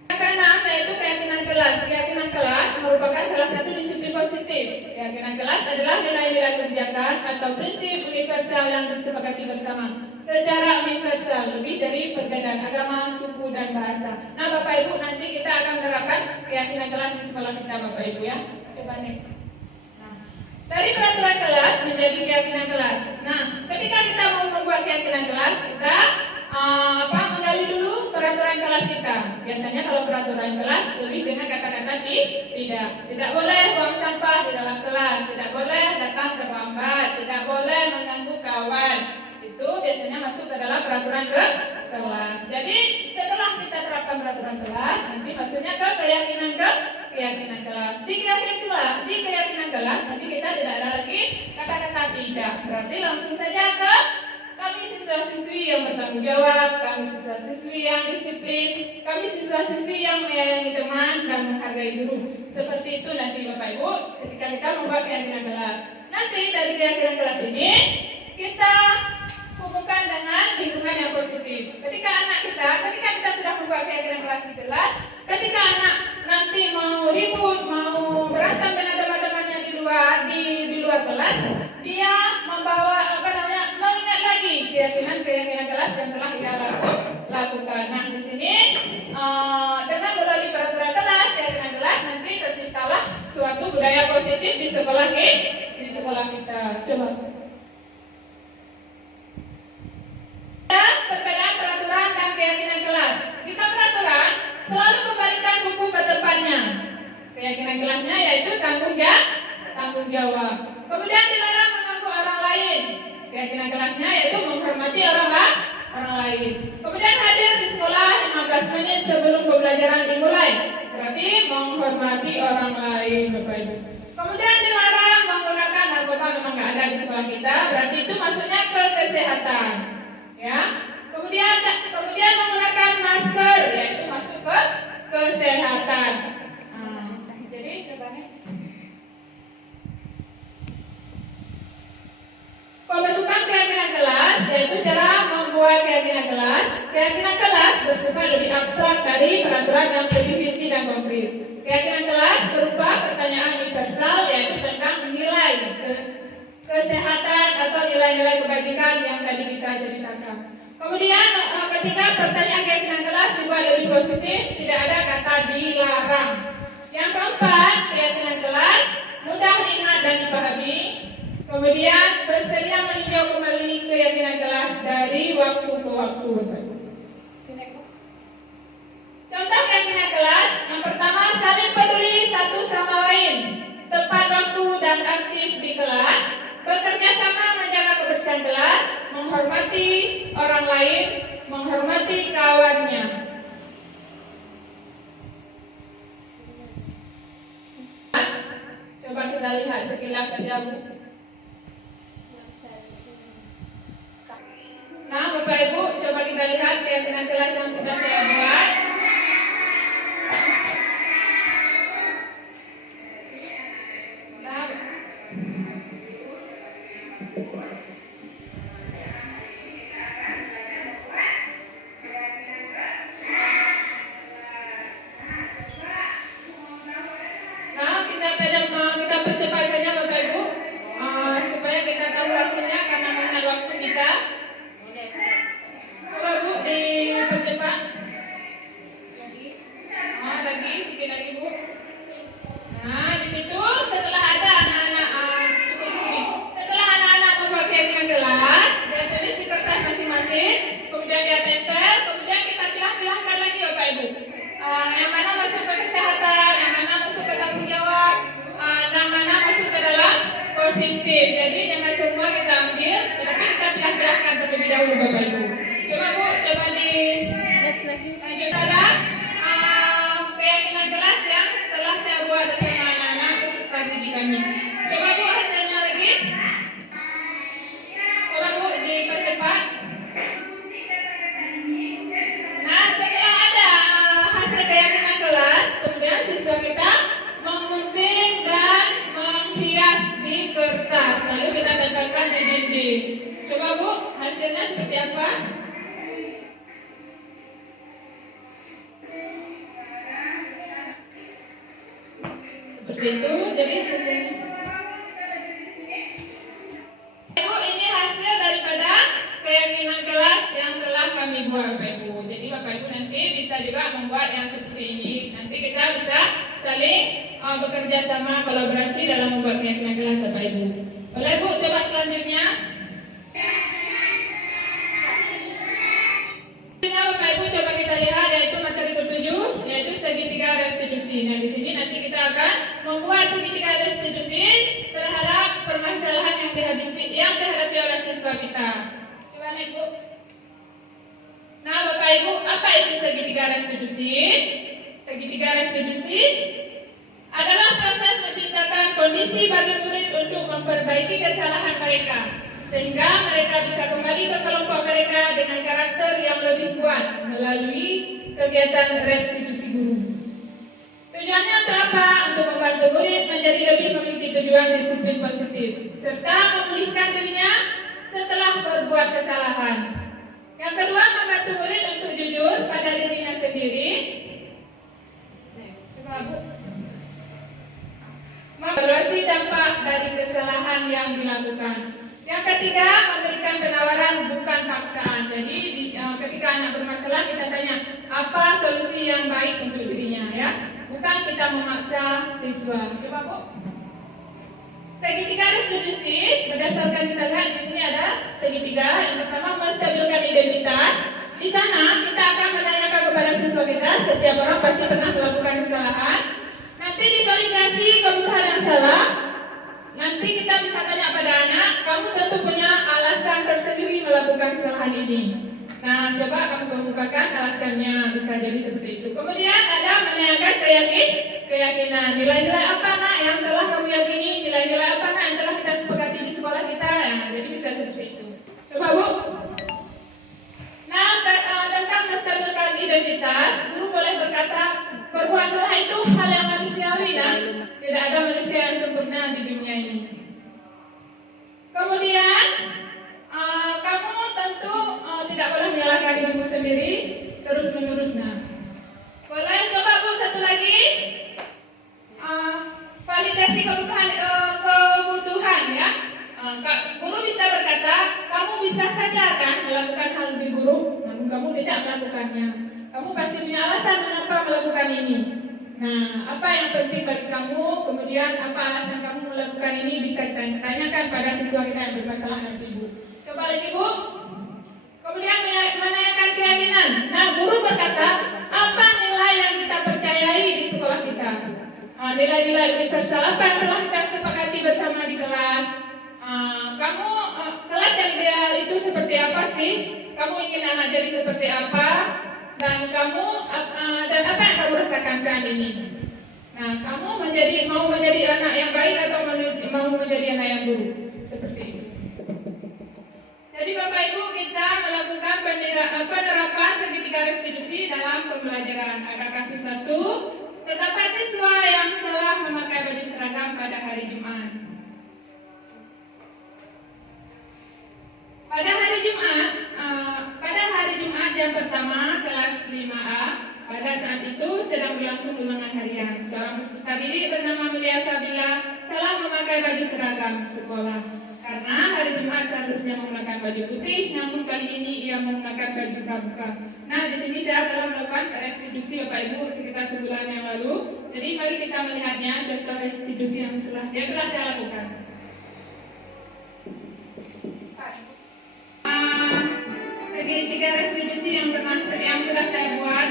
Yang keenam yaitu keyakinan kelas. Keyakinan kelas merupakan salah satu disiplin positif. Keyakinan kelas adalah nilai-nilai kebijakan atau prinsip universal yang disepakati bersama secara universal, lebih dari perbedaan agama, suku, dan bahasa. Nah Bapak Ibu, nanti kita akan menerapkan keyakinan kelas di sekolah kita Bapak Ibu ya. Coba nih. Dari peraturan kelas menjadi keyakinan kelas. Nah, ketika kita mau membuat keyakinan kelas, kita menggali dulu peraturan kelas kita. Biasanya kalau peraturan kelas lebih dengan kata-kata tidak boleh buang sampah di dalam kelas, tidak boleh datang terlambat, tidak boleh mengganggu kawan. Itu biasanya masuk ke dalam peraturan kelas. Jadi setelah kita terapkan peraturan kelas, nanti maksudnya ke keyakinan kelas. Di keyakinan kelas nanti kita tidak ada lagi kata-kata tidak. Berarti langsung saja ke kami siswa-siswi yang bertanggung jawab, kami siswa-siswi yang disiplin, kami siswa-siswi yang menyayangi teman dan menghargai guru. Seperti itu nanti Bapak Ibu ketika kita membuat keyakinan kelas. Nanti dari keyakinan kelas ini kita hubungkan dengan lingkungan yang positif. Ketika kita sudah membuat keyakinan kelas di kelas, ketika anak nanti mau ribut, mau berantem dengan teman-temannya di luar kelas, dia mengingat lagi keyakinan kelas yang telah ia lakukan. Nah di sini dengan melalui peraturan kelas, keyakinan kelas nanti terciptalah suatu budaya positif di sekolah kita. Coba. Perbedaan peraturan dan keyakinan kelas. Jika peraturan, selalu kembalikan buku ke tempatnya. Keyakinan kelasnya yaitu tanggung jawab. Kemudian dilarang mengganggu orang lain. Keyakinan kelasnya yaitu menghormati orang lain. Kemudian hadir di sekolah 15 menit sebelum pembelajaran dimulai. Berarti menghormati orang lain, Bapak Ibu. Kemudian dilarang menggunakan narkoba, memang nggak ada di sekolah kita. Berarti itu maksudnya ke kesehatan. Ya. Kemudian menggunakan masker, yaitu masuk ke kesehatan. Jadi coba nih. Pembentukan keyakinan kelas yaitu cara membuat keyakinan kelas. Keyakinan kelas bersifat lebih abstrak dari peraturan yang lebih rinci dan konkret. Keyakinan kelas berupa pertanyaan universal yaitu tentang nilai kesehatan atau nilai-nilai kebajikan yang tadi kita ceritakan. Kemudian ketika pertanyaan keyakinan kelas dibuat lebih positif, tidak ada kata dilarang. Yang keempat, keyakinan kelas mudah diingat dan dipahami. Kemudian bersedia meninjau kembali keyakinan kelas dari waktu ke waktu. Contoh keyakinan kelas yang pertama menghormati orang lain, menghormati kawannya. Coba kita lihat sekilas saja, Bu. Nah, Bapak Ibu, coba kita lihat keyakinan kelas yang sudah saya buat. Kita percepat saja Bapak Ibu, supaya kita tahu hasilnya karena mengingat waktu kita. Coba Bu dipercepat. Lagi sedikit lagi Bu. Nah, di situ setelah ada anak-anak setelah anak-anak membuat keyakinan kelas, dia tulis di kertas masing-masing, kemudian dia tempel, kemudian kita pilah-pilahkan lagi Bapak Ibu. Yang mana masuk ke kesehatan, yang mana masuk ke tanggung jawab, yang mana masuk ke dalam positif. Jadi jangan semua kita ambil, tetapi kita pilah-pilahkan terlebih dahulu Bapak Ibu. Coba Bu, coba di lanjutkan keyakinan kelas yang telah saya buat bersama anak-anak peserta didik kami. Coba Bu hasilnya lagi. Coba Bu dipercepat. Nah, setelah ada hasil keyakinan kelas, kemudian siswa kita menggunting dan menghias di kertas, lalu kita tempelkan di dinding. Coba Bu, hasilnya seperti apa? Seperti itu, jadi Ibu, ini hasil daripada keyakinan kelas yang telah kami buat Bapak Ibu. Jadi Bapak Ibu nanti bisa juga membuat yang seperti ini. Nanti kita bisa saling bekerja sama, kolaborasi dalam membuat keyakinan kelas Bapak Ibu. Boleh Bu, coba selanjutnya. Bapak Ibu coba kita lihat, yaitu materi ketujuh, yaitu segitiga restitusi. Nah, di sini nanti kita akan membuat segitiga restitusi terhadap permasalahan yang dihadapi oleh siswa kita. Coba nih Bu. Nah, Bapak Ibu, apa itu segitiga restitusi? Segitiga restitusi adalah proses menciptakan kondisi bagi murid untuk memperbaiki kesalahan mereka, sehingga mereka bisa kembali ke kelompok mereka dengan karakter yang lebih kuat melalui kegiatan restitusi guru. Tujuannya untuk apa? Untuk membantu murid menjadi lebih memiliki tujuan disiplin positif, serta memulihkan dirinya setelah berbuat kesalahan. Yang kedua, membantu murid untuk jujur pada dirinya sendiri. Coba Bu. Mengevaluasi dampak dari kesalahan yang dilakukan. Yang ketiga, memberikan penawaran bukan paksaan. Jadi ketika anak bermasalah kita tanya apa solusi yang baik untuk dirinya, ya. Bukan kita memaksa siswa. Coba Bu. Segitiga restitusi berdasarkan kita lihat di sini ada segitiga. Yang pertama, menstabilkan identitas. Di sana kita akan menanyakan kepada siswa kita, setiap orang pasti pernah melakukan kesalahan. Nanti divalidasi kebutuhan yang salah. Nanti kita bisa tanya pada anak, kamu tentu punya alasan tersendiri melakukan kesalahan ini. Nah, coba kamu kemukakan alasannya, bisa jadi seperti itu. Kemudian ada menanyakan keyakinan. Nilai-nilai apa nak yang telah kamu yakini? Nilai-nilai apa nak yang telah kita sepakati di sekolah kita? Nah, jadi bisa seperti itu. Coba Bu. Nah, tentang menstabilkan identitas, guru boleh berkata, berbuat salah itu hal yang manusiawi dan tidak ada manusia yang sempurna di dunia ini. Kemudian kamu tentu tidak boleh menyalahkan dirimu sendiri terus menerus. Nah, boleh coba Bu satu lagi, validasi kebutuhan ya. Guru bisa berkata, kamu bisa saja kan melakukan hal lebih buruk, namun kamu tidak melakukannya. Kamu pasti punya alasan mengapa melakukan ini. Nah, apa yang penting bagi kamu, kemudian apa alasan kamu melakukan ini bisa kita tanyakan pada siswa kita yang bermasalah nanti Bu. Coba lagi Bu. Kemudian menanyakan keyakinan. Nah, guru berkata, apa nilai yang kita percayai di sekolah kita? Nilai-nilai universal apa yang telah kita sepakati bersama di kelas? Kelas yang ideal itu seperti apa sih? Kamu ingin anak jadi seperti apa? Dan dan apa yang kamu rasakan saat ini? Nah, kamu mau menjadi anak yang baik atau mau menjadi anak yang buruk? Seperti itu. Jadi Bapak Ibu, kita melakukan penerapan segitiga restitusi dalam pembelajaran. Ada kasus satu, terdapat siswa yang salah memakai baju seragam pada hari Jumat. Pada hari Jumat jam pertama kelas 5A, pada saat itu sedang berlangsung ulangan harian. Seorang peserta didik bernama Mulia Sabila salah memakai baju seragam sekolah. Karena hari Jumat seharusnya menggunakan baju putih, namun kali ini ia menggunakan baju pramuka. Nah, di sini saya telah melakukan restitusi Bapak Ibu sekitar sebulan yang lalu. Jadi mari kita melihatnya contoh restitusi yang telah saya lakukan. Segitiga restitusi yang sudah saya buat.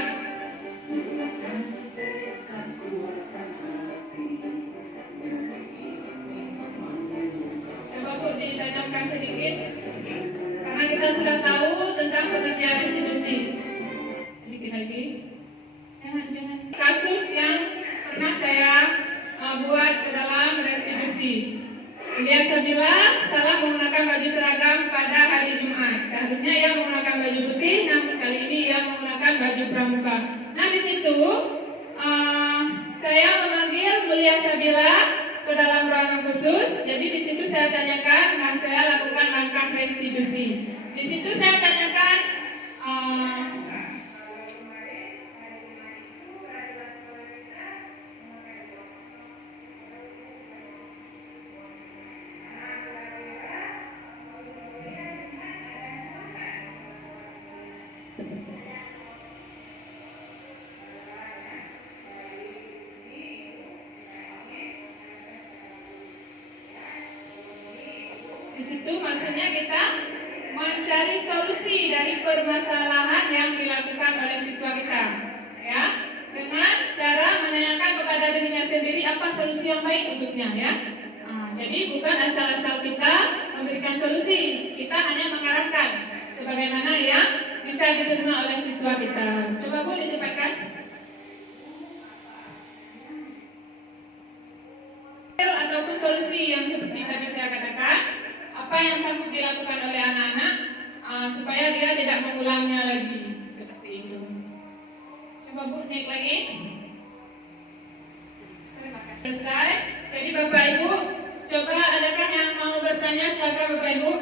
Coba Bu ditajamkan sedikit, karena kita sudah tahu tentang pengertian restitusi. Sedikit lagi. Jangan. Kasus yang pernah saya buat ke dalam restitusi. Dia Sabila salah menggunakan baju seragam pada hari Jumat. Seharusnya ia menggunakan baju putih, namun kali ini ia menggunakan baju pramuka. Nah, di situ saya memanggil Mulia Sabila ke dalam ruangan khusus. Jadi di situ saya tanyakan dan saya lakukan langkah restitusi. Di situ saya tanyakan itu maksudnya kita mencari solusi dari permasalahan yang dilakukan oleh siswa kita, ya, dengan cara menanyakan kepada dirinya sendiri apa solusi yang baik untuknya, ya. Jadi bukan asal-asal kita memberikan solusi, kita hanya mengarahkan sebagaimana yang bisa diterima oleh siswa kita. Coba Bu dicepatkan. Ataupun solusi yang seperti tadi saya katakan. Apa yang sanggup dilakukan oleh anak-anak supaya dia tidak mengulangnya lagi, seperti itu. Coba Bu naik lagi. Selesai. Jadi Bapak Ibu, coba adakah yang mau bertanya? Silakan Bapak Ibu.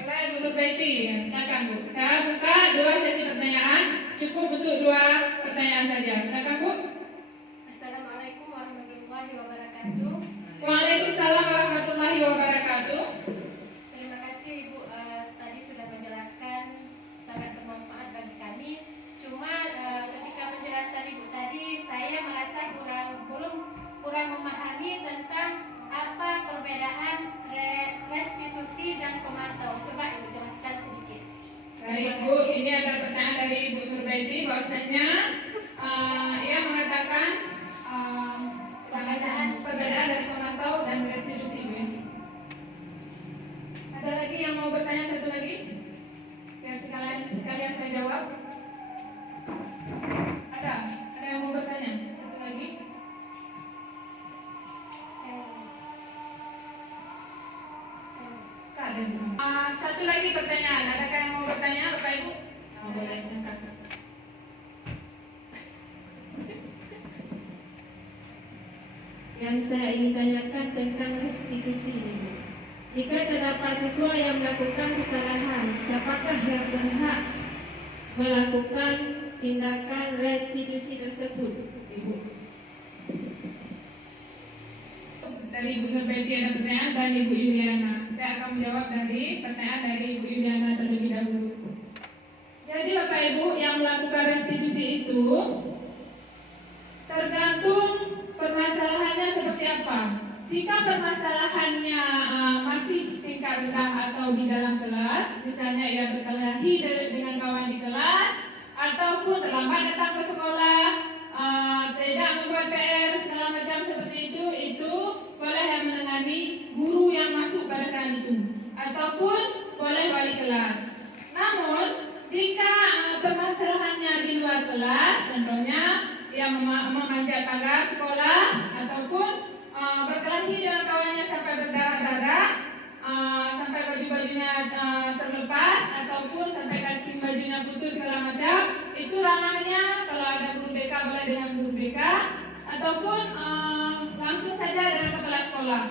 Mulai Bu Nurbaiti, silakan Bu. Saya buka 2 sesi pertanyaan, cukup untuk 2 pertanyaan saja. Silakan Bu. Assalamualaikum warahmatullahi wabarakatuh. Waalaikumsalam warahmatullahi wabarakatuh. Terima kasih Ibu, tadi sudah menjelaskan sangat bermanfaat bagi kami. Cuma ketika penjelasan Ibu tadi saya merasa kurang memahami tentang apa perbedaan restitusi dan pemantau. Coba Ibu jelaskan sedikit. Baik Bu, ini ada pertanyaan dari Ibu Nurbaiti bahwasanya ia mengatakan perbedaan dari pemantau dan restitusi, Bu. Ada lagi yang mau bertanya satu lagi? Yang sekalian saya jawab. Ada yang mau bertanya satu lagi? Satu lagi pertanyaan. Adakah yang mau bertanya, Bapak Ibu? Boleh. Yang saya ingin tanyakan tentang restitusi ini. Jika terdapat siswa yang melakukan kesalahan, siapakah yang berhak melakukan tindakan restitusi tersebut? Dari Ibu Nurbaiti ada pertanyaan dan Ibu Yuliana. Saya akan menjawab dari pertanyaan dari Ibu Yuliana terlebih dahulu. Jadi Bapak Ibu, yang melakukan restitusi itu tergantung permasalahannya seperti apa. Jika permasalahannya masih tingkat rendah atau di dalam kelas, misalnya ia berkelahi dengan kawan di kelas, ataupun terlambat datang ke sekolah, tidak membuat PR segala macam seperti itu boleh yang menangani guru yang masuk pada saat itu ataupun boleh wali kelas. Namun jika permasalahannya di luar kelas, contohnya yang memanjat pagar sekolah ataupun berkelahi dengan kawannya sampai berdarah-darah, sampai baju-bajunya terlepas ataupun sampai kancing bajunya putus segala macam, itu ranahnya kalau ada guru BK boleh dengan guru BK ataupun langsung saja dengan kepala sekolah.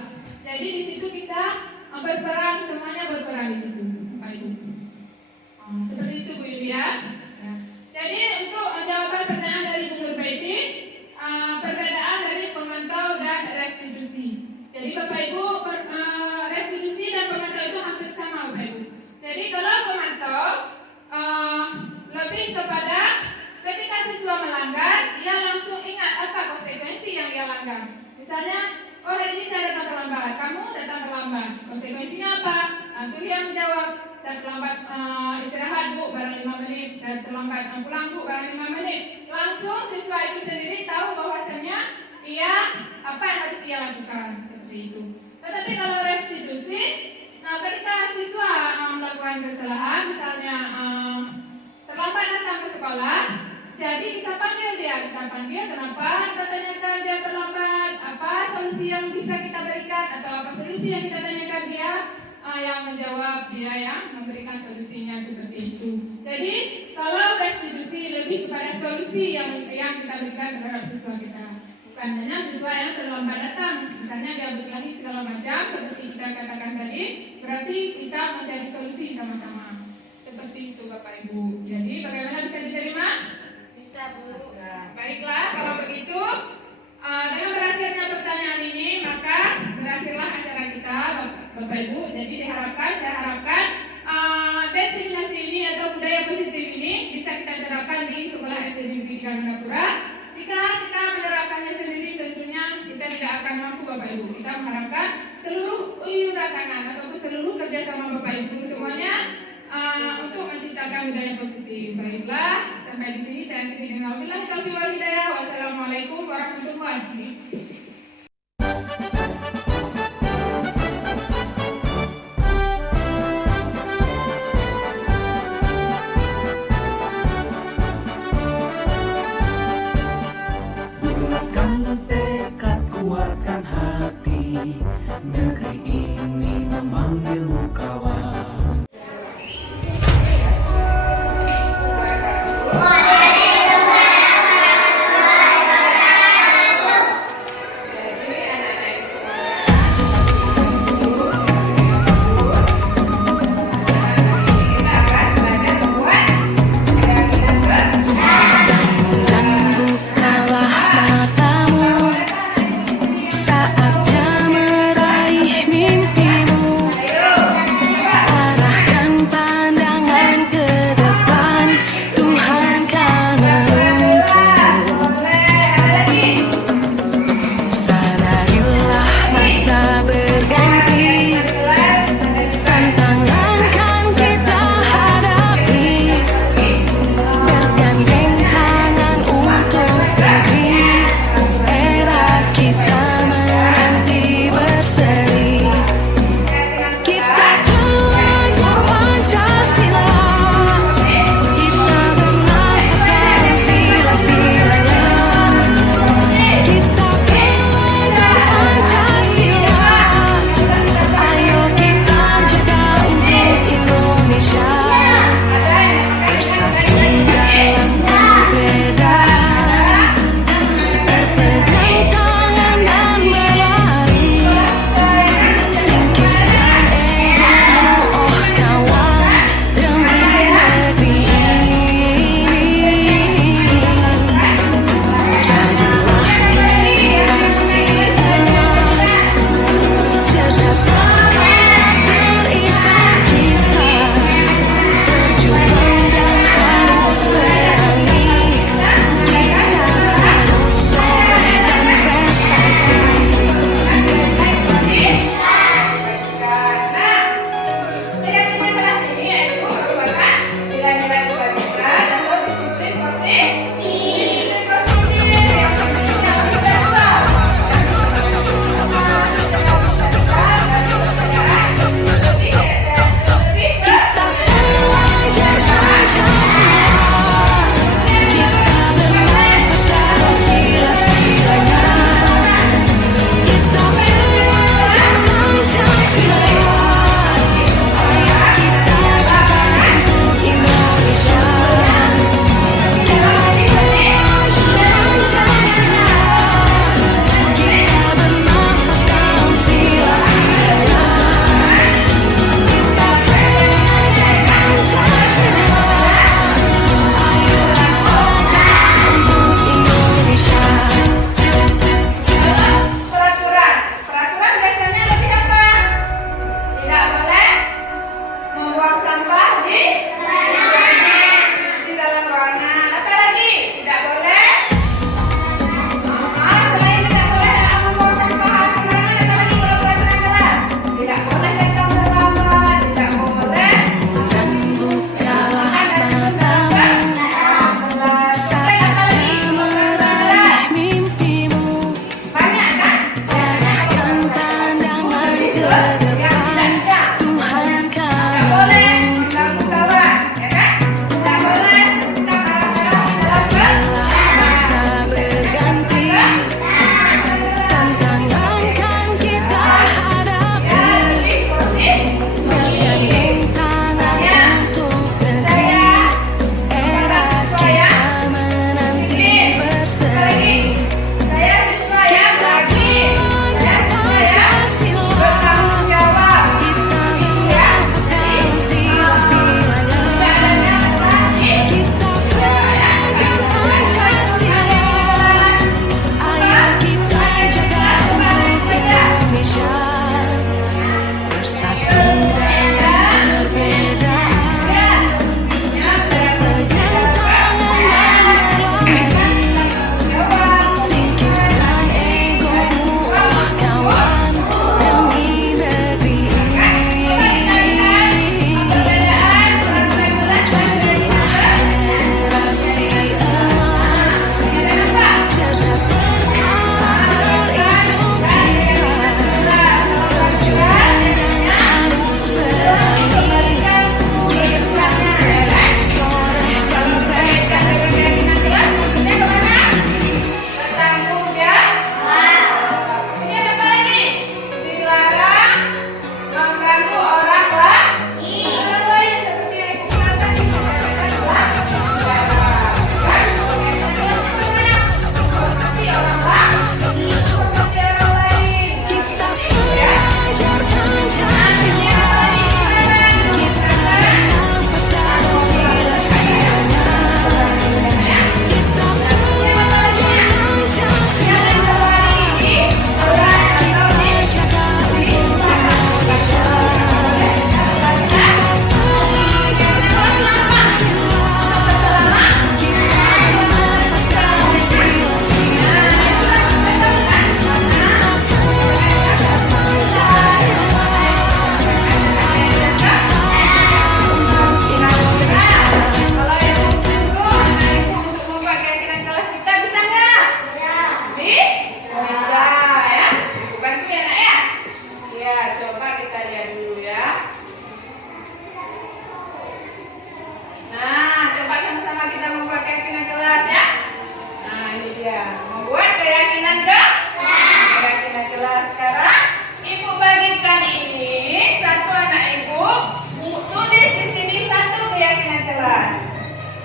Jadi di situ kita berperan, semuanya berperan di situ. Seperti itu Bu Yulia. Jadi untuk jawaban pertanyaan dari Bu Nurbaiti, perbedaan dari pemantau dan restitusi. Jadi Bapak Ibu, restitusi dan pemantau itu hampir sama Bapak Ibu. Jadi kalau pemantau lebih kepada ketika siswa melanggar, dia langsung ingat apa konsekuensi yang dia langgar. Misalnya, oh hari ini saya datang terlambat, kamu datang terlambat, konsekuensinya apa? Langsung dia menjawab, saya terlambat istirahat Bu, barang 5 menit, saya terlambat pulang Bu, barang 5 menit. Langsung siswa itu sendiri tahu bahwasannya ia apa yang harus ia lakukan, seperti itu. Tetapi kalau restitusi, ketika siswa melakukan kesalahan, misalnya terlambat datang ke sekolah, jadi kita panggil kenapa kita tanyakan dia terlambat, apa solusi yang bisa kita berikan atau apa solusi yang kita tanyakan dia, yang menjawab dia yang memberikan solusinya, seperti itu. Jadi kalau restitusi lebih kepada solusi yang kita berikan terhadap siswa kita, bukan hanya siswa yang terlambat datang. Misalnya dia berkelahi segala macam seperti kita katakan tadi, berarti kita mencari solusi sama-sama. Seperti itu Bapak Ibu. Jadi bagaimana bisa diterima? Bisa Bu. Baiklah, kalau begitu dengan berakhirnya pertanyaan ini maka berakhirlah acara kita Bapak Ibu. Jadi saya harapkan destinasi ini atau budaya positif ini bisa kita terapkan di sekolah SD Negeri Gandapura. Jika kita menerapkannya sendiri tentunya kita tidak akan mampu Bapak Ibu. Kita mengharapkan seluruh tangan ataupun seluruh kerjasama Bapak Ibu semuanya untuk menciptakan budaya positif. Baiklah, sampai di sini saya akhiri dengan wabillahi taufiq wal hidayah. Wassalamualaikum warahmatullahi wabarakatuh. Bulatkan tekad, kuatkan hati, negeri ini memanggilmu kawan.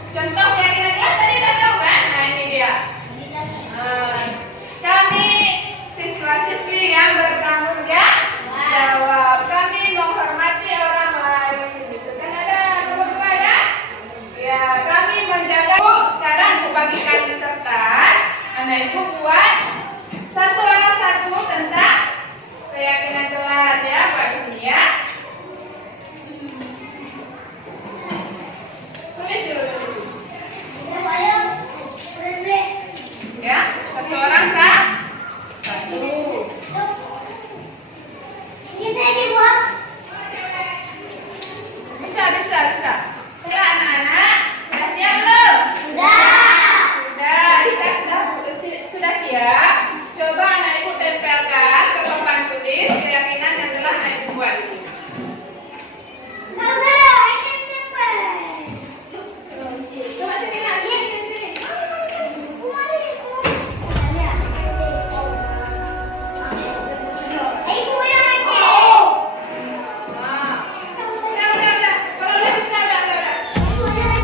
Contoh yang kira-kira tadi udah tahu kan? Nah ini dia. Kami siswa-siswi yang bertanggung jawab. Kami menghormati orang lain. Gitu kan ada nomor 2 ya? Ya, kami menjaga. Sekarang ibu bagikan di kertas. Anak ibu buat satu orang satu tentang keyakinan kelas ya, buat di sini ya. Tulis dulu, tulis dulu. Ya, satu orang satu. Bisa. Ya anak-anak, sudah siap belum? Sudah, kita sudah siap. Coba anak ibu tempelkan ke papan tulis keyakinan yang telah anak ibu buat. Coba sini nak, sini. Nah, udah. Kalau udah bisa, udah.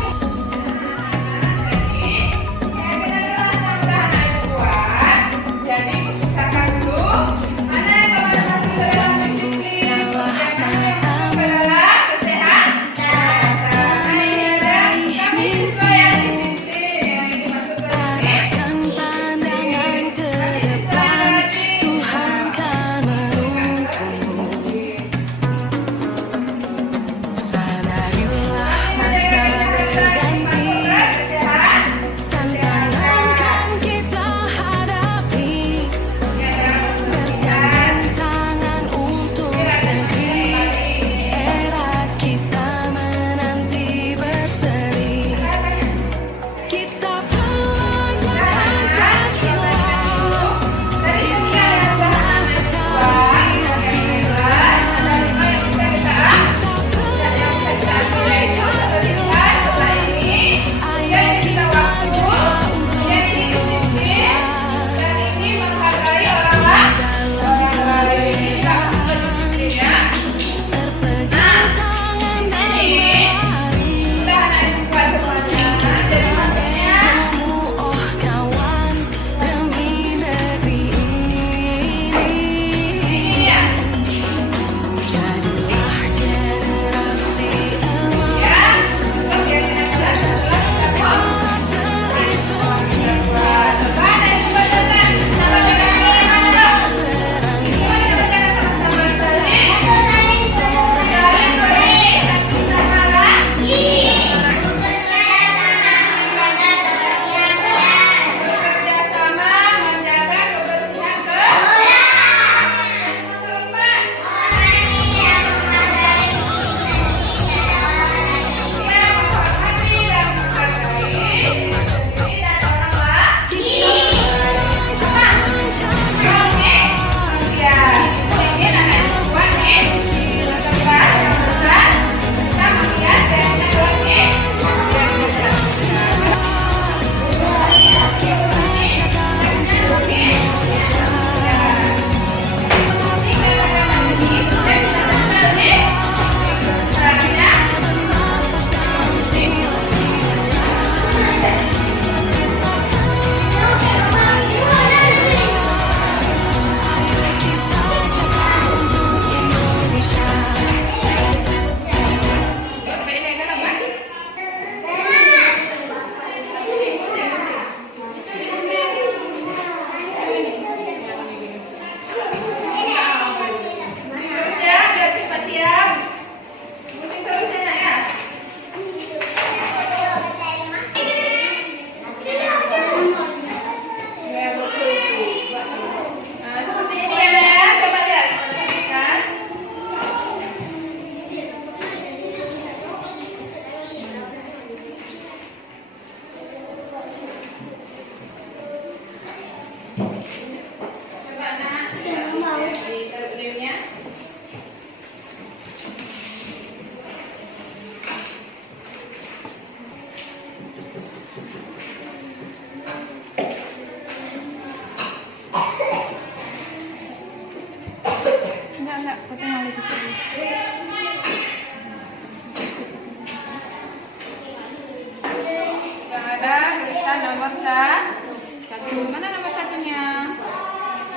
Dan nomor satu. Mana nomor satunya?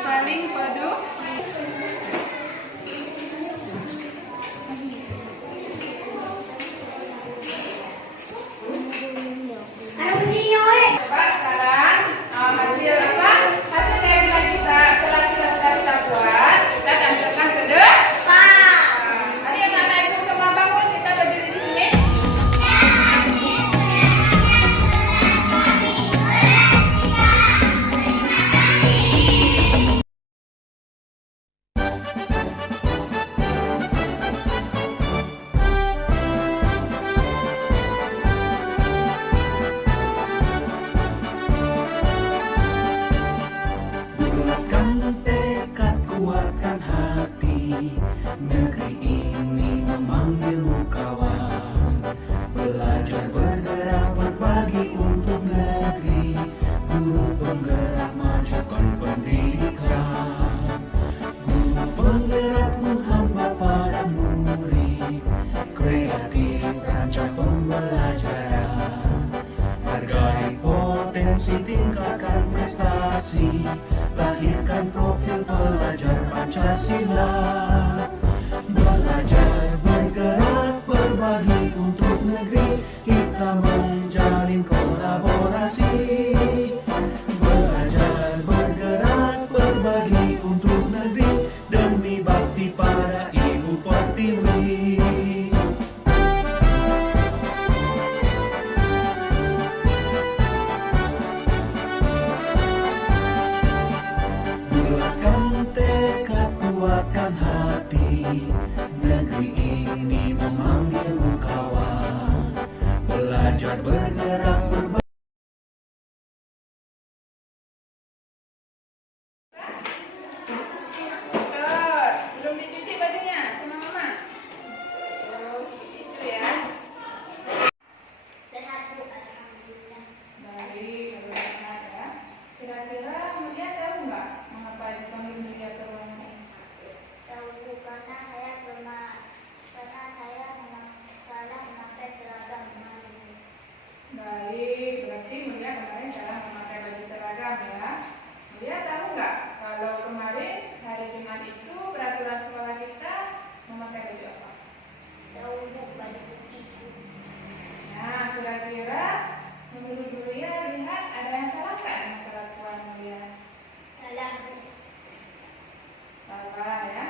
Paling pedu. Coba sekarang hasil apa? Hasil yang telah kita buat, kita tampilkan ke depan. Mari anak-anak itu semua bangun, kita berdiri di sini. Bulatkan tekad, kuatkan hati. Negeri ini memanggilmu kawan. Belajar bergerak berbagi untuk negeri. Guru penggerak majukan pendidikan. Guru penggerak menghamba para murid. Kreatif rancang pembelajaran. Hargai potensi, tingkatkan prestasi. Lahirkan profil pelajar Pancasila. Belajar bergerak berbagi untuk negeri. Kita menjalin kolaborasi. Belajar bergerak berbagi untuk negeri. Demi bakti pada Ibu Pertiwi. Bulatkan tekad, kuatkan hati. Negeri ini memanggilmu kawan. Belajar bergerak berbagi. Belum dicuci bajunya sama mama. Itu ya. Baik, kalau sehat ya. Kira-kira Mulia tahu nggak mengapa dipanggil Mulia ke ruangan ini? Baik, berarti Mulia kemarin salah memakai baju seragam ya. Mulia tahu nggak kalau kemarin hari Jumat itu peraturan sekolah kita memakai baju apa? Nah, kira-kira menurut Mulia lihat ada yang salah nggak dengan perlakuan Mulia? Salah ya.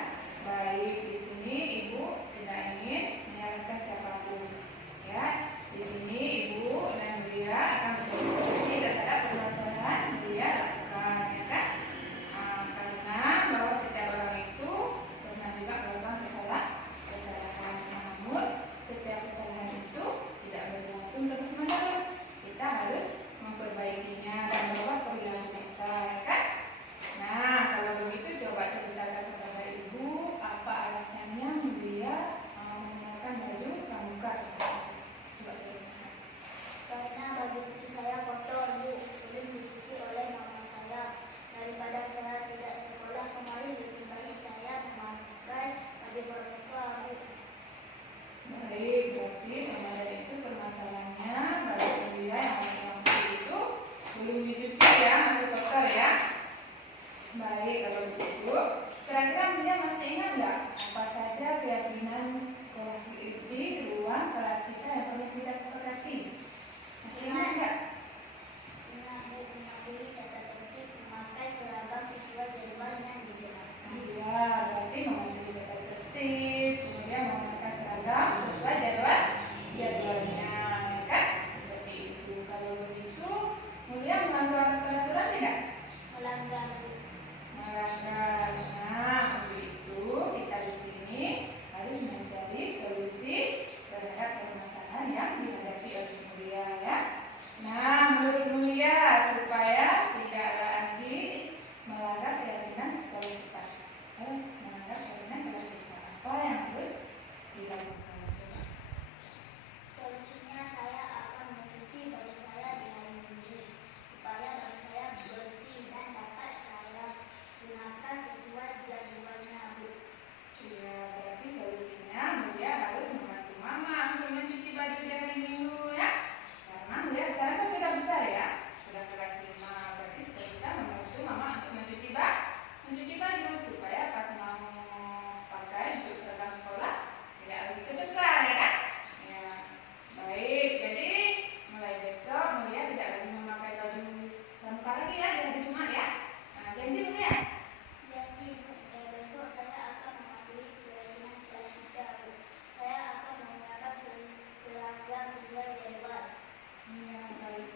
Baik, di sini Ibu tidak ingin menyalahkan siapapun. Ya, di sini Ibu dan Mulia akan berdiskusi terhadap permasalahan Mulia lakukan, ya kan? Karena bahwa setiap orang itu pernah juga melakukan kesalahan. Namun setiap kesalahan itu tidak berlangsung terus-menerus. Kita harus memperbaikinya dan merubah perilaku kita, ya kan? Nah, kalau begitu coba ceritakan kepada Ibu apa alasan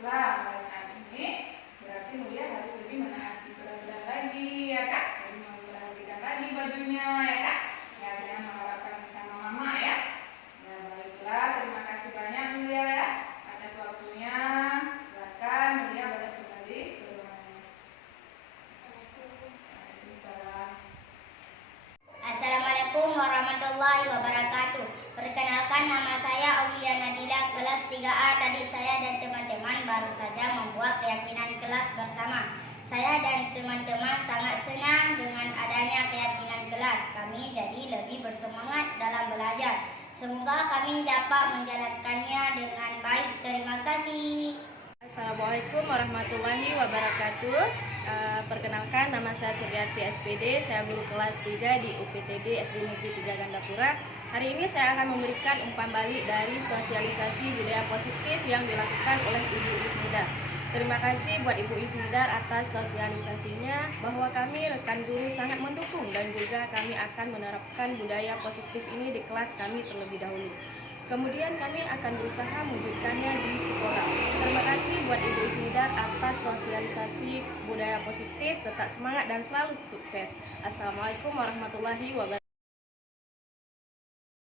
Baiklah, mulai saat ini berarti Mulia harus lebih menaati peraturan lagi, ya Kak. Jadi memperhatikan lagi bajunya, ya Kak. Ya, jangan mengharapkan sama mama ya. Ya, baiklah, terima kasih banyak Mulia ya atas waktunya. Silakan Mulia balik kembali ke rumahnya. Waalaikumsalam. Assalamualaikum warahmatullahi wabarakatuh. Perkenalkan, nama saya Aulia Nadila, kelas 3A. Tadi saya dan teman-teman baru saja membuat keyakinan kelas bersama. Saya dan teman-teman sangat senang dengan adanya keyakinan kelas. Kami jadi lebih bersemangat dalam belajar. Semoga kami dapat menjalankannya dengan baik. Terima kasih. Assalamualaikum warahmatullahi wabarakatuh. Perkenalkan, nama saya Suryati SPD, saya guru kelas 3 di UPTD SD Negeri 3 Gandapura. Hari ini saya akan memberikan umpan balik dari sosialisasi budaya positif yang dilakukan oleh Ibu Ismidar. Terima kasih buat Ibu Ismidar atas sosialisasinya, bahwa kami rekan guru sangat mendukung dan juga kami akan menerapkan budaya positif ini di kelas kami terlebih dahulu. Kemudian kami akan berusaha mewujudkannya di sekolah. Terima kasih buat Ibu Ismidar atas sosialisasi budaya positif, tetap semangat dan selalu sukses. Assalamualaikum warahmatullahi wabarakatuh.